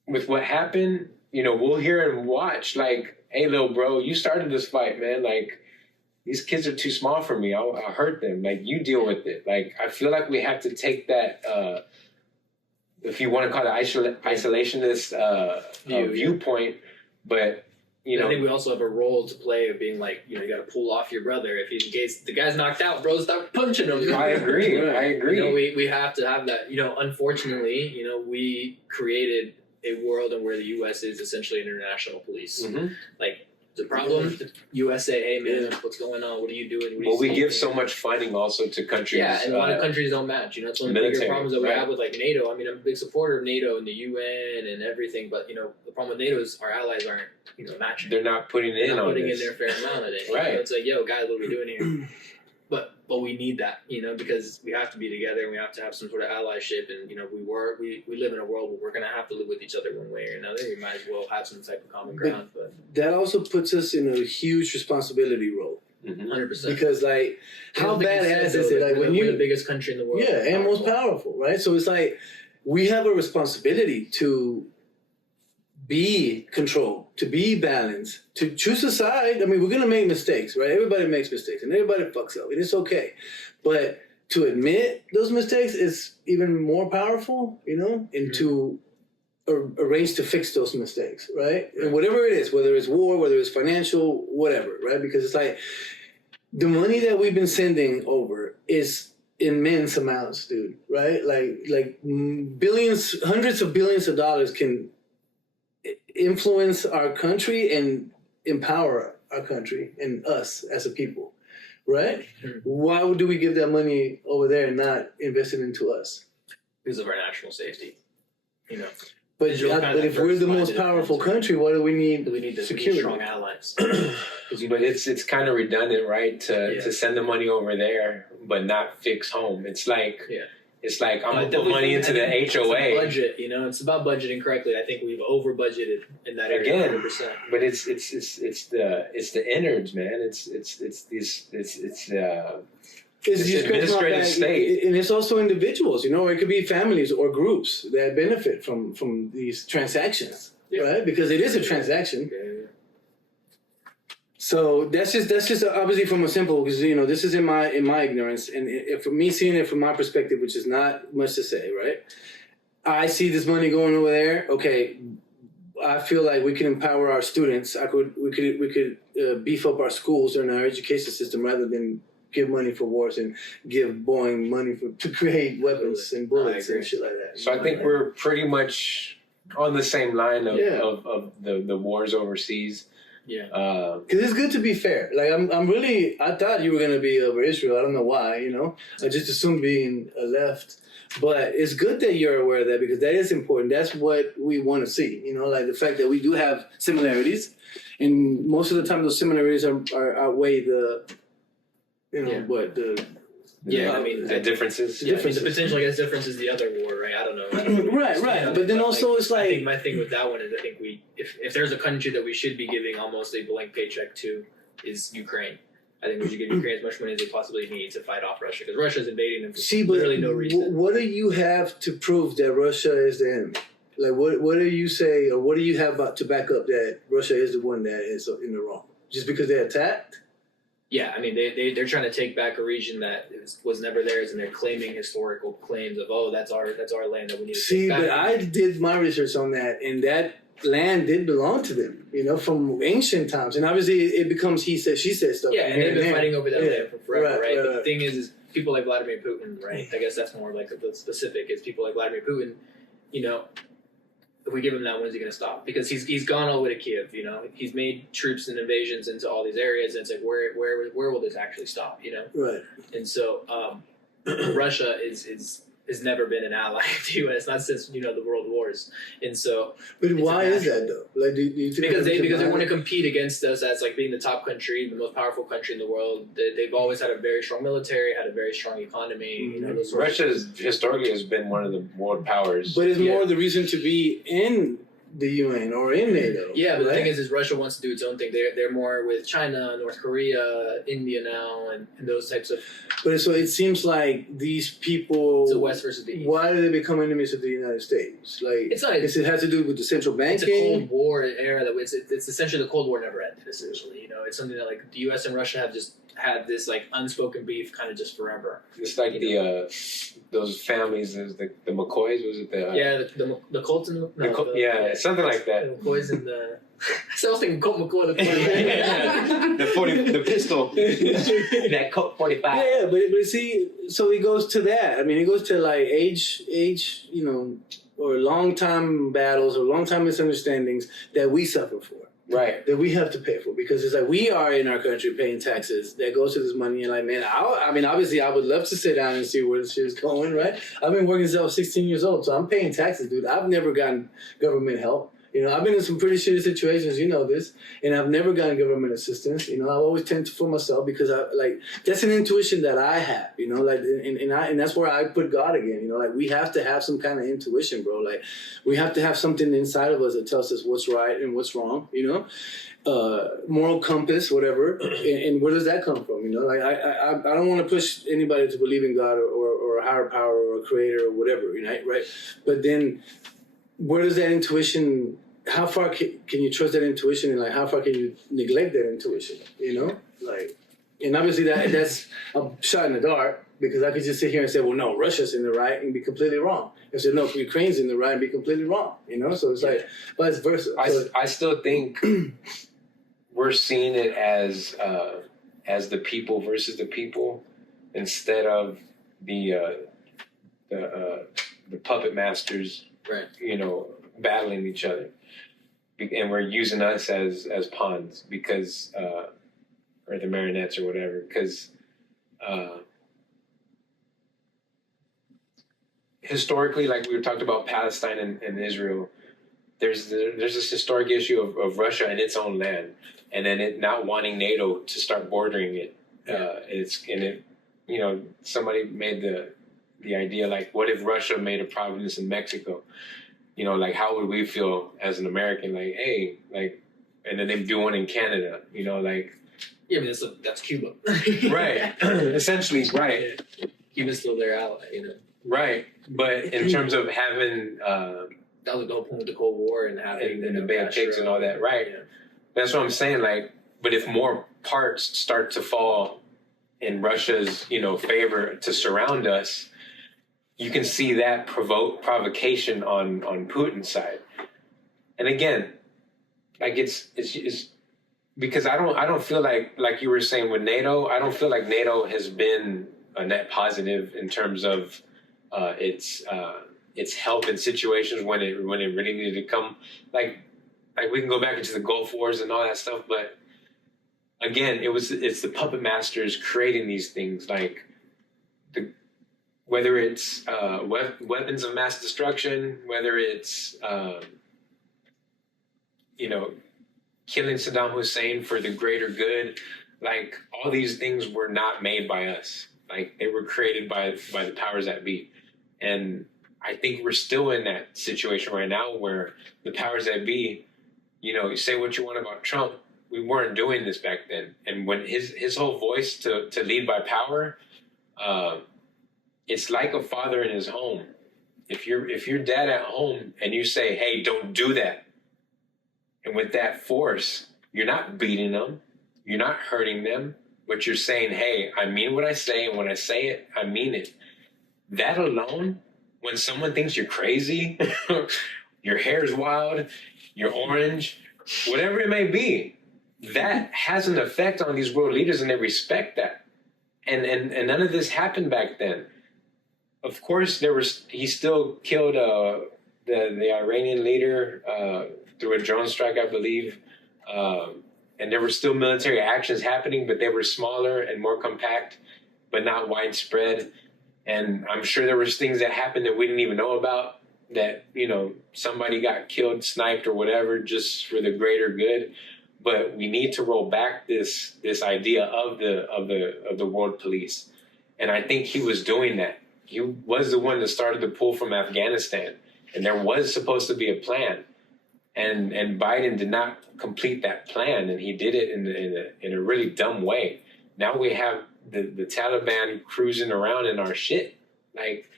with what happened. We'll hear and watch. Like, hey, little bro, you started this fight, man. Like, these kids are too small for me. I'll hurt them. Like, you deal with it. Like, I feel like we have to take that, if you want to call it isolationist viewpoint, but, I think we also have a role to play of being like, you got to pull off your brother. If in case the guy's knocked out, bro, start punching him. I agree. We have to have that. Unfortunately, we created a world in where the U.S. is essentially an international police. Mm-hmm. Like, the problem, the US say, hey man, what's going on? What are you doing? We give so much funding also to countries. Yeah, and a lot of countries don't match. It's one of the bigger problems that we have with like NATO. I mean, I'm a big supporter of NATO and the UN and everything, but the problem with NATO is our allies aren't matching. They're not putting in their fair amount of it. Right. It's like, yo, guys, what are we doing here? But we need that, because we have to be together and we have to have some sort of allyship. And we live in a world where we're gonna have to live with each other one way or another. We might as well have some type of common ground. But that also puts us in a huge responsibility role. 100%. Because how badass is it? Like when we're the biggest country in the world. Yeah, and most powerful, right? So it's like we have a responsibility to be controlled, to be balanced, to choose a side. I mean, we're going to make mistakes, right? Everybody makes mistakes and everybody fucks up, and it's okay. But to admit those mistakes is even more powerful, and to arrange to fix those mistakes, right? And whatever it is, whether it's war, whether it's financial, whatever, right? Because it's like the money that we've been sending over is immense amounts, dude, right? Like billions, hundreds of billions of dollars can influence our country and empower our country and us as a people, right? Why do we give that money over there and not invest it into us? Because of our national safety, But if we're the most powerful country, what do we need? We need security, strong allies. But it's kind of redundant, right? To send the money over there, but not fix home. It's like I'm gonna put money into the HOA. Budget, it's about budgeting correctly. I think we've over budgeted in that area. Again, 100%. But it's the innards, man. It's administrative state, and it's also individuals. It could be families or groups that benefit from these transactions, right? Because it is a transaction. So that's just obviously from a simple, because this is in my ignorance, and for me seeing it from my perspective, which is not much to say, right? I see this money going over there. Okay, I feel like we can empower our students. We could beef up our schools and our education system rather than give money for wars and give Boeing money to create weapons and bullets and shit like that. So I think we're pretty much on the same line of the wars overseas. Yeah, because it's good to be fair. Like I thought you were gonna be over Israel. I don't know why. I just assumed being left. But it's good that you're aware of that, because that is important. That's what we want to see. Like the fact that we do have similarities, and most of the time those similarities outweigh the the differences. The potential, I guess, difference is the other war, right? I don't know. Right. But then also it's like, I think my thing with that one is I think if there's a country that we should be giving almost a blank paycheck to is Ukraine. I think we should give Ukraine as much money as they possibly need to fight off Russia, because Russia's invading them for See, but literally no reason. what do you have to prove that Russia is the enemy? Like, what do you say, or what do you have to back up that Russia is the one that is in the wrong? Just because they attacked? Yeah, I mean, they're trying to take back a region that was never theirs, and they're claiming historical claims of, oh, that's our land that we need to See, take back. but I did my research on that, and that land did belong to them, from ancient times. And obviously, it becomes he said, she said stuff. Yeah, and they've been fighting over that land for forever, right? But the right. thing is people like Vladimir Putin, right? I guess that's more like the specific is people like Vladimir Putin, if we give him that, when's he going to stop? Because he's gone all the way to Kiev, he's made troops and invasions into all these areas, and it's like where will this actually stop, Right. And so Russia has never been an ally to the U.S. not since the World Wars, and so. But why is that though? Like, do you think because they want to compete against us as like being the top country, the most powerful country in the world. They've always had a very strong military, had a very strong economy. Mm-hmm. Russia historically has been one of the world powers. But it's more the reason to be in the UN or in NATO. Yeah, but right? the thing is Russia wants to do its own thing. They're more with China, North Korea, India now, and those types of. But so it seems like these people. It's the West versus the East. Why do they become enemies of the United States? Like, it's not. It has to do with the central banking. It's a Cold War era that it's essentially the Cold War never ended. Essentially, it's something that like the U.S. and Russia have just had this like unspoken beef kind of just forever. It's like those families, the McCoys, was it the Colts and something like that. The McCoys and the. So I was thinking Colt McCoy, the pistol, that Colt 45. Yeah, but see, so it goes to that. I mean, it goes to like age, or long time battles or long time misunderstandings that we suffer for. Right. That we have to pay for, because it's like we are in our country paying taxes that goes to this money, and like, man, I mean, obviously I would love to sit down and see where this shit is going, right? I've been working since I was 16 years old, so I'm paying taxes, dude. I've never gotten government help. I've been in some pretty shitty situations, this, and I've never gotten government assistance. I always tend to for myself, because that's an intuition that I have, and that's where I put God again, we have to have some kind of intuition, bro. Like, we have to have something inside of us that tells us what's right and what's wrong, moral compass, whatever. And where does that come from? I don't want to push anybody to believe in God or a higher power or a creator or whatever, right? But then, where does that intuition, how far can you trust that intuition, and like how far can you neglect that intuition, and obviously that's a shot in the dark, because I could just sit here and say, well, no, Russia's in the right and be completely wrong. And say, no, Ukraine's in the right and be completely wrong, so it's like vice versa. I still think we're seeing it as the people versus the people, instead of the puppet masters, right? Battling each other, and we're using us as pawns, because or the marionettes or whatever, because historically, like we were talking about Palestine and Israel, there's this historic issue of Russia and its own land, and then it not wanting NATO to start bordering it. Somebody made the idea, like, what if Russia made a province in Mexico? Like, how would we feel as an American? Like, hey, like, and then they do one in Canada, like. Yeah, I mean, that's Cuba. Right. Essentially, right. Cuba's still their ally, Right. But in terms of having. That was the whole point with the Cold War and having. And the Bay of Pigs and all that, right. Yeah. That's what I'm saying, like, but if more parts start to fall in Russia's, favor to surround us, you can see that provocation on Putin's side. And again, like it's because I don't feel like you were saying with NATO, I don't feel like NATO has been a net positive in terms of its help in situations when it really needed to come. Like we can go back into the Gulf Wars and all that stuff, but again, it's the puppet masters creating these things, like whether it's weapons of mass destruction, whether it's killing Saddam Hussein for the greater good, like all these things were not made by us. Like they were created by the powers that be. And I think we're still in that situation right now where the powers that be, you say what you want about Trump, we weren't doing this back then. And when his whole voice to lead by power, it's like a father in his home. If you're dad at home and you say, hey, don't do that, and with that force, you're not beating them, you're not hurting them, but you're saying, hey, I mean what I say, and when I say it, I mean it. That alone, when someone thinks you're crazy, your hair's wild, you're orange, whatever it may be, that has an effect on these world leaders, and they respect that. And none of this happened back then. Of course, he still killed the Iranian leader through a drone strike, I believe. And there were still military actions happening, but they were smaller and more compact, but not widespread. And I'm sure there was things that happened that we didn't even know about, that, you know, somebody got killed, sniped or whatever, just for the greater good. But we need to roll back this idea of the world police. And I think he was doing that. He was the one that started the pull from Afghanistan, and there was supposed to be a plan, and Biden did not complete that plan, and he did it in a really dumb way. Now we have the Taliban cruising around in our shit. Like,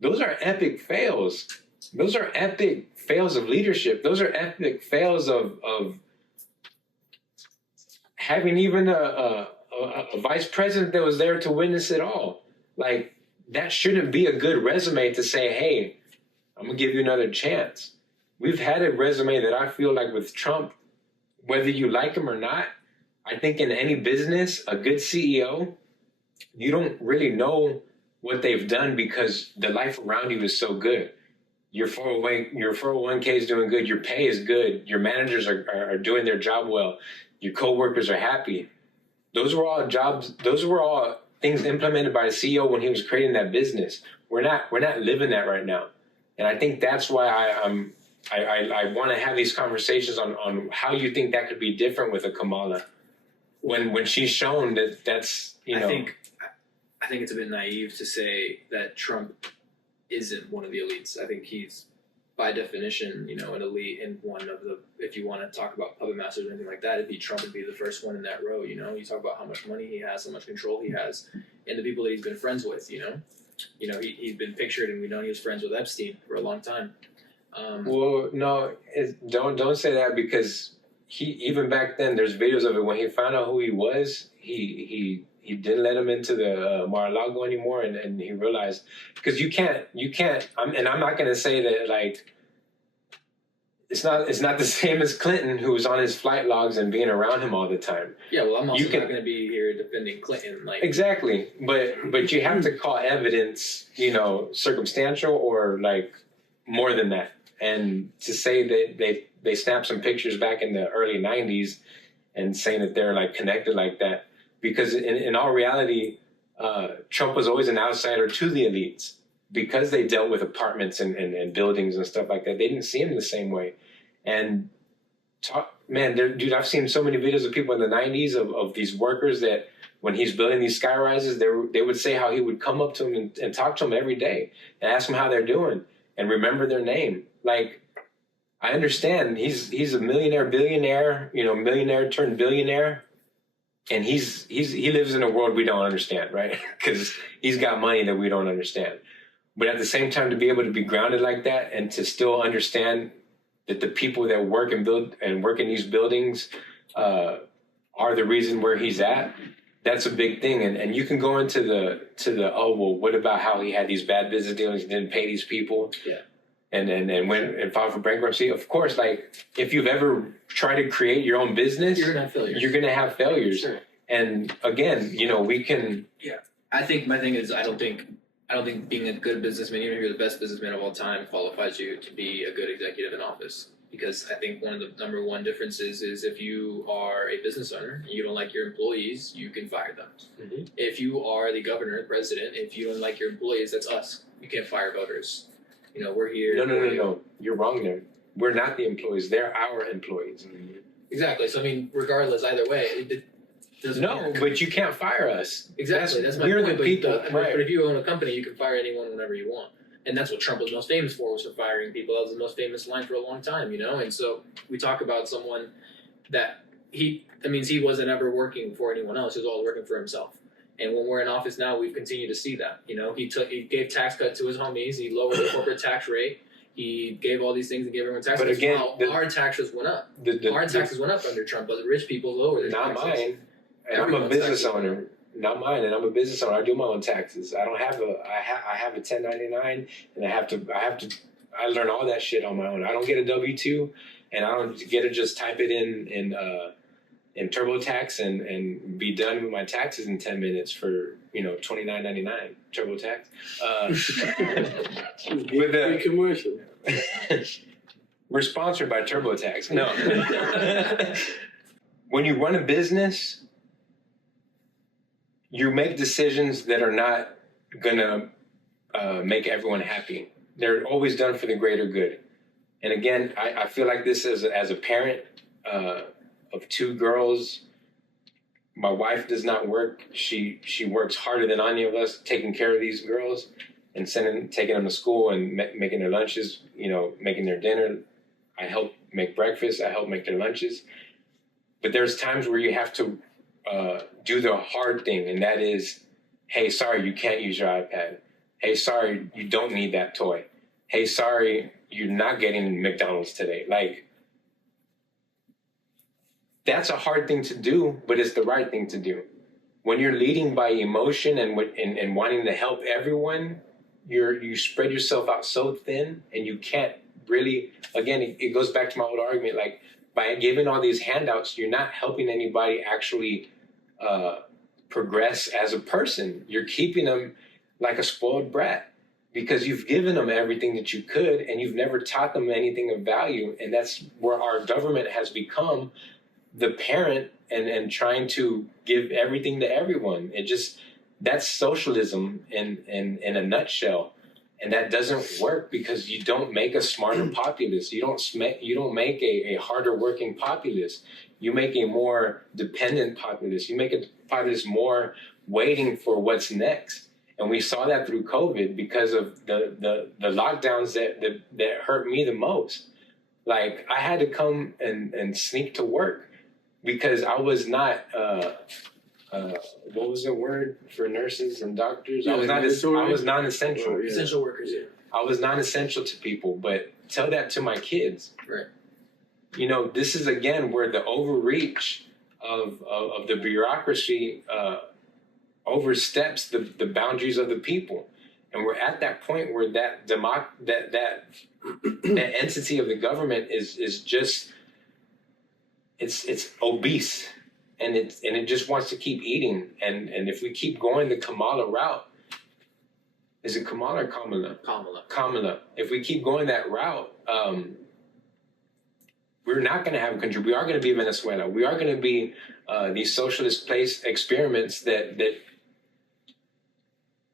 those are epic fails. Those are epic fails of leadership. Those are epic fails of having even a vice president that was there to witness it all. Like, that shouldn't be a good resume to say, hey, I'm going to give you another chance. We've had a resume that I feel like with Trump, whether you like him or not, I think in any business, a good CEO, you don't really know what they've done because the life around you is so good. Your 401k is doing good. Your pay is good. Your managers are doing their job well. Your coworkers are happy. Those were all jobs. Those were all things implemented by the CEO when he was creating that business. We're not living that right now. And I think that's why I want to have these conversations on how you think that could be different with a Kamala when she's shown that's, you know. I think it's a bit naive to say that Trump isn't one of the elites. I think he's, by definition, you know, an elite and one of the, if you want to talk about puppet masters or anything like that, Trump would be the first one in that row, you know. You talk about how much money he has, how much control he has, and the people that he's been friends with, you know. He's been pictured, and we know he was friends with Epstein for a long time. Well, no, don't say that, because he, even back then, there's videos of it when he found out who he was, he didn't let him into the Mar-a-Lago anymore, and he realized, because you can't, and I'm not going to say that, like, it's not the same as Clinton, who was on his flight logs and being around him all the time. Yeah, well, I'm also not going to be here defending Clinton. Like, exactly, but you have to call evidence, you know, circumstantial or like more than that. And to say that they snapped some pictures back in the early 90s and saying that they're like connected like that, because in all reality, Trump was always an outsider to the elites, because they dealt with apartments and buildings and stuff like that. They didn't see him the same way. And dude, I've seen so many videos of people in the 90s of these workers that when he's building these sky rises, they would say how he would come up to them and talk to them every day and ask them how they're doing and remember their name. Like, I understand he's a billionaire, you know, millionaire turned billionaire. And he lives in a world we don't understand, right? Because he's got money that we don't understand. But at the same time, to be able to be grounded like that and to still understand that the people that work and build and work in these buildings are the reason where he's at, that's a big thing. And you can go into the oh, well, what about how he had these bad business dealings and didn't pay these people? Yeah. And went and filed for bankruptcy. Of course, like, if you've ever tried to create your own business, you're gonna have failures. Sure. And again, you know, we can. Yeah, I think my thing is I don't think being a good businessman, even if you're the best businessman of all time, qualifies you to be a good executive in office. Because I think one of the number one differences is if you are a business owner and you don't like your employees, you can fire them. Mm-hmm. If you are the governor, president, if you don't like your employees, that's us. You can't fire voters. You know, we're here. No. You're wrong there. We're not the employees. They're our employees. Mm-hmm. Exactly. So, I mean, regardless, either way, it doesn't work. But you can't fire us. Exactly. That's my point. We're the people. Right. But if you own a company, you can fire anyone whenever you want. And that's what Trump was most famous for, was for firing people. That was the most famous line for a long time, you know? And so we talk about someone that that means he wasn't ever working for anyone else. He was always working for himself. And when we're in office now, we've continued to see that. You know, he gave tax cut to his homies. He lowered the corporate tax rate. He gave all these things and gave everyone tax But cuts. again, Our taxes went up. Our taxes went up under Trump, but the rich people lowered their not taxes. mine. And I'm a business owner. Not mine, and I'm a business owner. I do my own taxes. I don't have I have a 1099, and I learn all that shit on my own. I don't get a W-2, and I don't get to just type it in TurboTax and be done with my taxes in 10 minutes for $29.99 TurboTax. With the commercial. We're sponsored by TurboTax. No. When you run a business, you make decisions that are not gonna make everyone happy. They're always done for the greater good. And again, I feel like this as a parent of two girls. My wife does not work. She works harder than any of us taking care of these girls and taking them to school and making their lunches, making their dinner. I help make breakfast. I help make their lunches. But there's times where you have to do the hard thing, and that is, hey, sorry, you can't use your iPad. Hey, sorry, you don't need that toy. Hey, sorry, you're not getting McDonald's today. Like, that's a hard thing to do, but it's the right thing to do. When you're leading by emotion and wanting to help everyone, you spread yourself out so thin, and you can't really, again, it goes back to my old argument, like, by giving all these handouts, you're not helping anybody actually progress as a person. You're keeping them like a spoiled brat because you've given them everything that you could and you've never taught them anything of value. And that's where our government has become the parent and trying to give everything to everyone. That's socialism in a nutshell. And that doesn't work because you don't make a smarter populace. You don't make a harder working populace. You make a more dependent populace. You make a populace more waiting for what's next. And we saw that through COVID because of the lockdowns that hurt me the most. Like, I had to come and sneak to work because I was not what was the word for nurses and doctors? Yeah, I was non-essential. Oh, yeah. Essential workers, yeah. I was non-essential to people, but tell that to my kids. Right. This is again where the overreach of the bureaucracy oversteps the boundaries of the people, and we're at that point where that entity of the government is just it's obese. And it just wants to keep eating. And if we keep going the Kamala route, is it Kamala or Kamala? Kamala. If we keep going that route, we're not going to have a country. We are going to be Venezuela. We are going to be these socialist place experiments that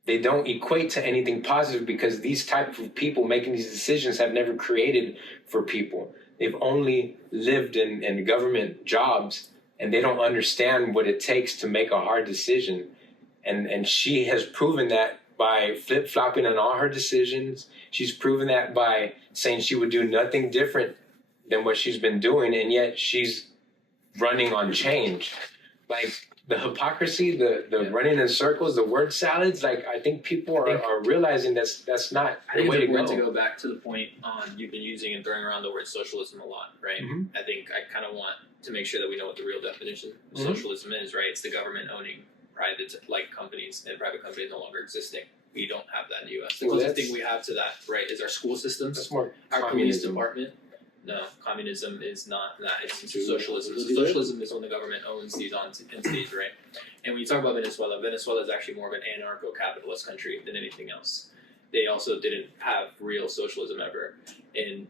they don't equate to anything positive because these type of people making these decisions have never created for people. They've only lived in government jobs. And they don't understand what it takes to make a hard decision. And she has proven that by flip-flopping on all her decisions. She's proven that by saying she would do nothing different than what she's been doing, and yet she's running on change. Like, the hypocrisy, the running in circles, the word salads, like, I think people are realizing that's not the way to go. I think it's important to go back to the point you've been using and throwing around the word socialism a lot, right? Mm-hmm. I think I kind of want to make sure that we know what the real definition of socialism is, right? It's the government owning private companies and private companies no longer existing. We don't have that in the U.S. The closest thing we have to that, right, is our school systems, That's more our police department. No, communism is not that. It's socialism. So socialism is when the government owns these entities, right? And when you talk about Venezuela, Venezuela is actually more of an anarcho-capitalist country than anything else. They also didn't have real socialism ever, and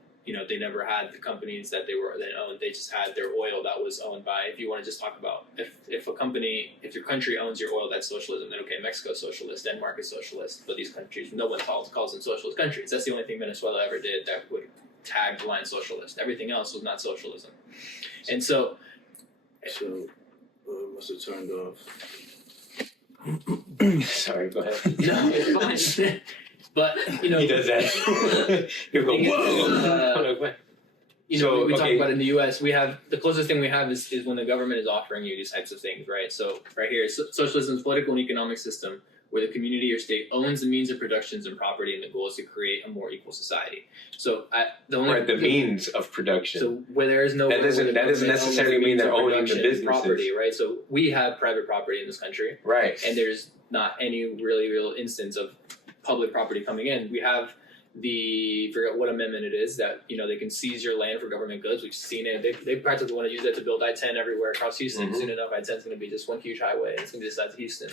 they never had the companies that they owned. They just had their oil that was owned by. If you want to just talk about if your country owns your oil, that's socialism. Then okay, Mexico's socialist, Denmark is socialist, but these countries, no one calls them socialist countries. That's the only thing Venezuela ever did that would tag the line socialist. Everything else was not socialism. And so must have turned off. Sorry, go ahead. no, it's fine. But he does that. He'll go, whoa! you know, So, we talk okay. about it in the U.S. We have the closest thing we have is when the government is offering you these types of things, right? So right here, socialism is a political and economic system where the community or state owns the means of productions and property, and the goal is to create a more equal society. So the means of production. So where there is no that doesn't necessarily mean they're owning the businesses. Property, right? So we have private property in this country, right? And there's not any really real instance of public property coming in. We have forget what amendment it is that, you know, they can seize your land for government goods. We've seen it. They practically want to use that to build I-10 everywhere across Houston. Soon enough, I-10 is going to be just one huge highway. It's going to be the size of Houston,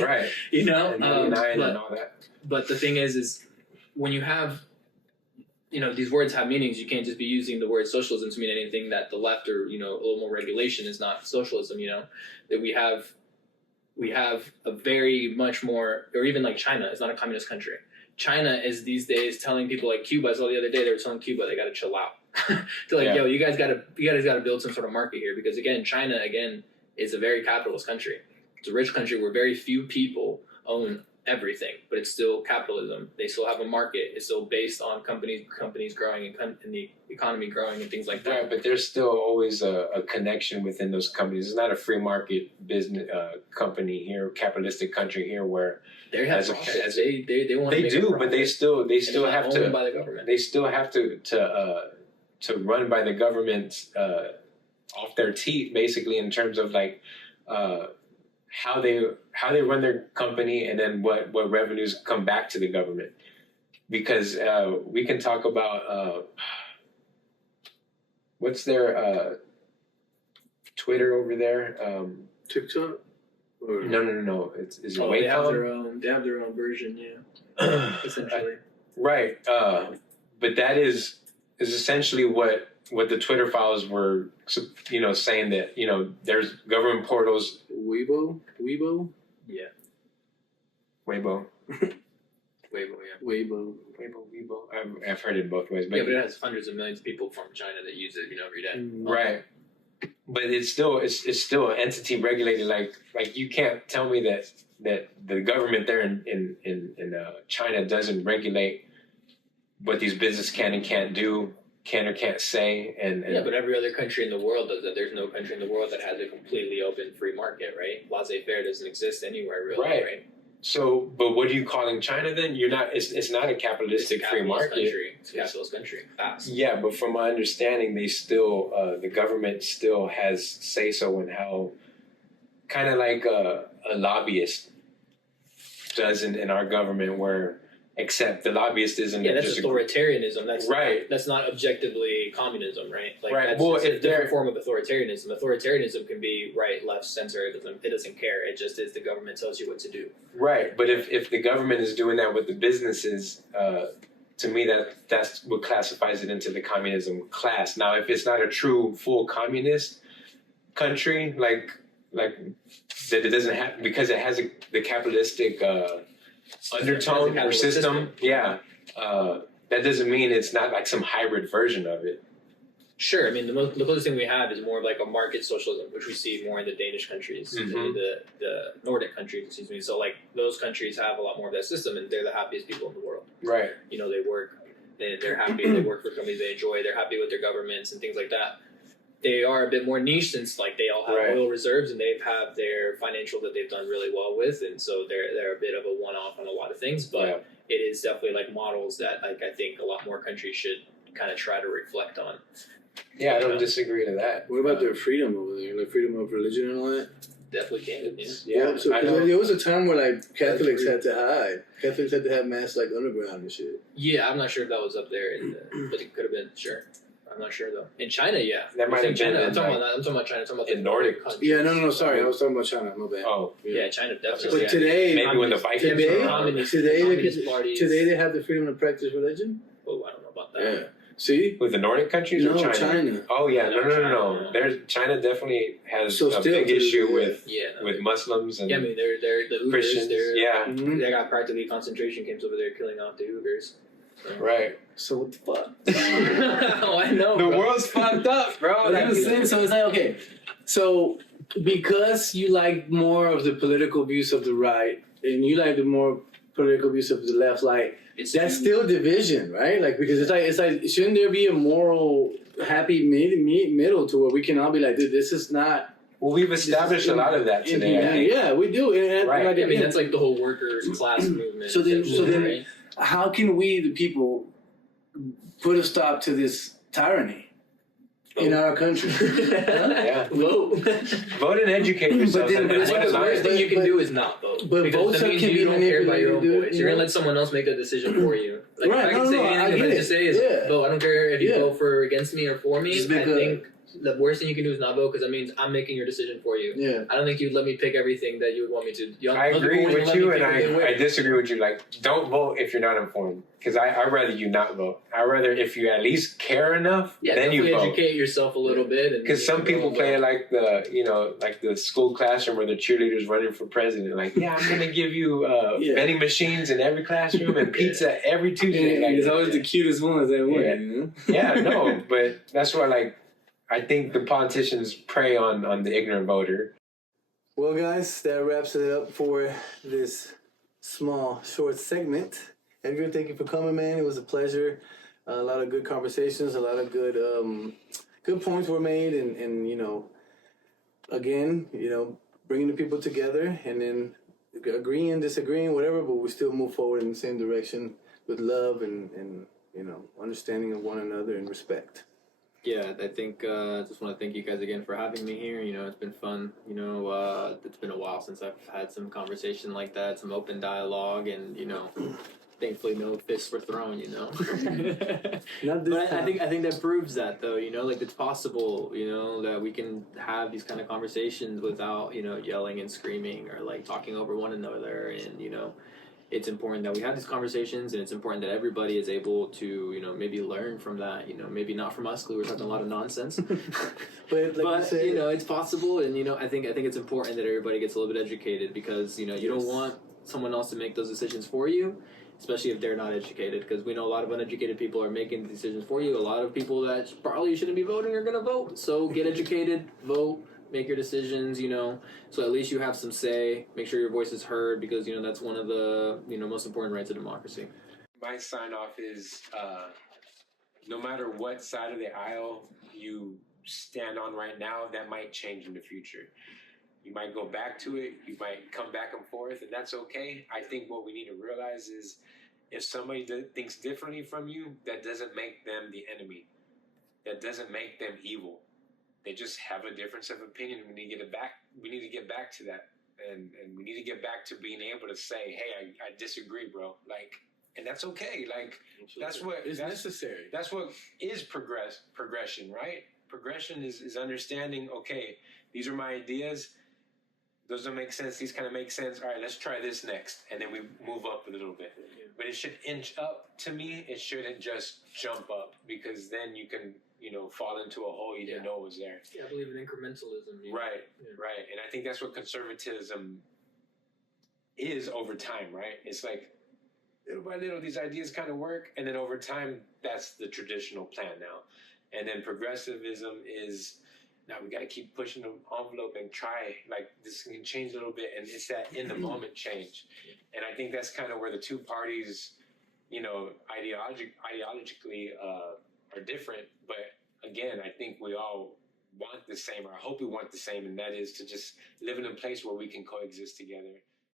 right? You know, and 99 and all that. But the thing is when you have, you know, these words have meanings. You can't just be using the word socialism to mean anything that the left or, you know, a little more regulation is not socialism. You know, that we have a very much more, or even like China is not a communist country. China is these days telling people like Cuba. I saw the other day they were telling Cuba they got to chill out. They're like, yo, you guys got to build some sort of market here, because again, China is a very capitalist country. It's a rich country where very few people own everything, but it's still capitalism. They still have a market. It's still based on companies growing and the economy growing and things like that. Right, but there's still always a connection within those companies. It's not a free market business company here, capitalistic country here, where they have they want to they do, but they still have to by the government. They still have to run by the government off their teeth, basically, in terms of like how they run their company, and then what revenues come back to the government. Because we can talk about what's their Twitter over there, TikTok. Or... No. Is it Wacom? They have their own version, yeah. Essentially. Right. But that is essentially what the Twitter files were, you know, saying that, you know, there's government portals. Weibo? Yeah. Weibo. Weibo. I've heard it both ways. But it has hundreds of millions of people from China that use it, you know, every day. Right. But it's still an entity regulated. Like you can't tell me that the government there in China doesn't regulate what these businesses can and can't do, can or can't say, and yeah, but every other country in the world does that. There's no country in the world that has a completely open free market, right? Laissez-faire doesn't exist anywhere, really, right? So, but what are you calling China then? You're not. It's not a capitalistic free market. Country. It's a capitalist country. Fast. Yeah, but from my understanding, they still the government still has say so in how, kind of like a lobbyist does in our government, where. Except the lobbyist isn't. Yeah, that's authoritarianism. That's right. That's not objectively communism, right? Like, right. That's just a different form of authoritarianism. Authoritarianism can be right, left, center. It doesn't care. It just is the government tells you what to do. Right, but if the government is doing that with the businesses, to me that's what classifies it into the communism class. Now, if it's not a true full communist country, like that, it doesn't have, because it has the capitalistic. Undertone or system. Yeah, that doesn't mean it's not like some hybrid version of it. Sure, I mean the closest thing we have is more of like a market socialism, which we see more in the Danish countries, the Nordic countries, excuse me. So like those countries have a lot more of that system, and they're the happiest people in the world. Right. You know, they're happy. They work for companies they enjoy. They're happy with their governments and things like that. They are a bit more niche since like they all have oil reserves and they have their financial that they've done really well with, and so they're a bit of a one-off on a lot of things. But it is definitely like models that like I think a lot more countries should kind of try to reflect on. Yeah, I don't disagree to that. What about their freedom over there, like freedom of religion and all that? Definitely can. Yeah. So there was a time where like Catholics had to hide. Catholics had to have mass like underground and shit. Yeah, I'm not sure if that was up there, but it could have been. Sure. I'm not sure though. In China, yeah. That might have been. I'm talking about China. I'm talking about in Nordic countries. Yeah, no. Sorry, I was talking about China. My bad. Oh, yeah, China definitely. But today, maybe when the Vikings today they have the freedom to practice religion. Oh, I don't know about that. Yeah. See, with the Nordic countries or China? Oh yeah, no. There's China definitely has a big issue with Muslims and I mean they're the Uyghurs, Christians. They got practically concentration camps over there killing off the Uyghurs. Right. So what the fuck? Oh, I know. The world's fucked up, bro. So it's like, okay, so because you like more of the political views of the right and you like the more political views of the left, like that's still division, right? Like because it's like shouldn't there be a moral happy middle to where we can all be like, dude, this is not. Well, we've established a lot of that today. I think. Yeah, we do. And Right. like, I mean, that's like the whole workers' class movement. So then, right? how can we, the people, put a stop to this tyranny in our country? Yeah. Vote. Vote and educate yourself. then- but I think the worst thing you can do is not vote. but Because votes that means can be you don't care about your own manipulated, voice. dude, You're you gonna know? let someone else make a decision for you. Like Right, if I can no, say no, I anything, get if I it. just say is Yeah. vote. I don't care if you Yeah. vote for against me or for me. Just I make a- think the worst thing you can do is not vote because that means I'm making your decision for you. Yeah. I don't think you'd let me pick everything that you would want me to. I agree with you, and I I disagree with you. Like, don't vote if you're not informed, because I'd rather you not vote. I'd rather if you at least care enough, Yeah, then you definitely vote. educate yourself a little bit. Because some people play it like the school classroom where the cheerleaders running for president. Like, yeah, I'm gonna give you vending machines in every classroom and pizza every Tuesday. And Like, it's always the cutest ones that win. Yeah. You know? yeah, no, but that's why I think the politicians prey on the ignorant voter. Well, guys, that wraps it up for this small, short segment. Edgar, thank you for coming, man. It was a pleasure. A lot of good conversations, a lot of good points were made, and again, bringing the people together, and then agreeing, disagreeing, whatever, but we still move forward in the same direction with love and understanding of one another and respect. Yeah, I think I just want to thank you guys again for having me here. It's been fun. It's been a while since I've had some conversation like that, some open dialogue, and thankfully no fists were thrown. Not this But I time. think that proves that though. Like it's possible. That we can have these kind of conversations without yelling and screaming or like talking over one another, and it's important that we have these conversations, and it's important that everybody is able to, maybe learn from that. Maybe not from us because we're talking a lot of nonsense. But like you said, it's possible, and I think it's important that everybody gets a little bit educated because you don't want someone else to make those decisions for you, especially if they're not educated. Because we know a lot of uneducated people are making the decisions for you. A lot of people that probably shouldn't be voting are going to vote. So get educated, vote. Make your decisions, so at least you have some say. Make sure your voice is heard because, that's one of the, most important rights of democracy. My sign off is no matter what side of the aisle you stand on right now, that might change in the future. You might go back to it, you might come back and forth, and that's okay. I think what we need to realize is if somebody thinks differently from you, that doesn't make them the enemy. That doesn't make them evil. They just have a difference of opinion. We need to get back to that, and we need to get back to being able to say, "Hey, I disagree, bro." And that's okay. That's necessary. That's what is progression, right? Progression is understanding. Okay, these are my ideas. Those don't make sense. These kind of make sense. All right, let's try this next, and then we move up a little bit. But it should inch up. To me, it shouldn't just jump up because then you can. Fall into a hole you didn't know was there. Yeah, I believe in incrementalism. Right. And I think that's what conservatism is over time, right? It's like little by little, these ideas kind of work, and then over time, that's the traditional plan now. And then progressivism is now we got to keep pushing the envelope and try, this can change a little bit, and it's that in the moment change. And I think that's kind of where the two parties, ideologically, are different, but again, I think we all want the same, or I hope we want the same, and that is to just live in a place where we can coexist together.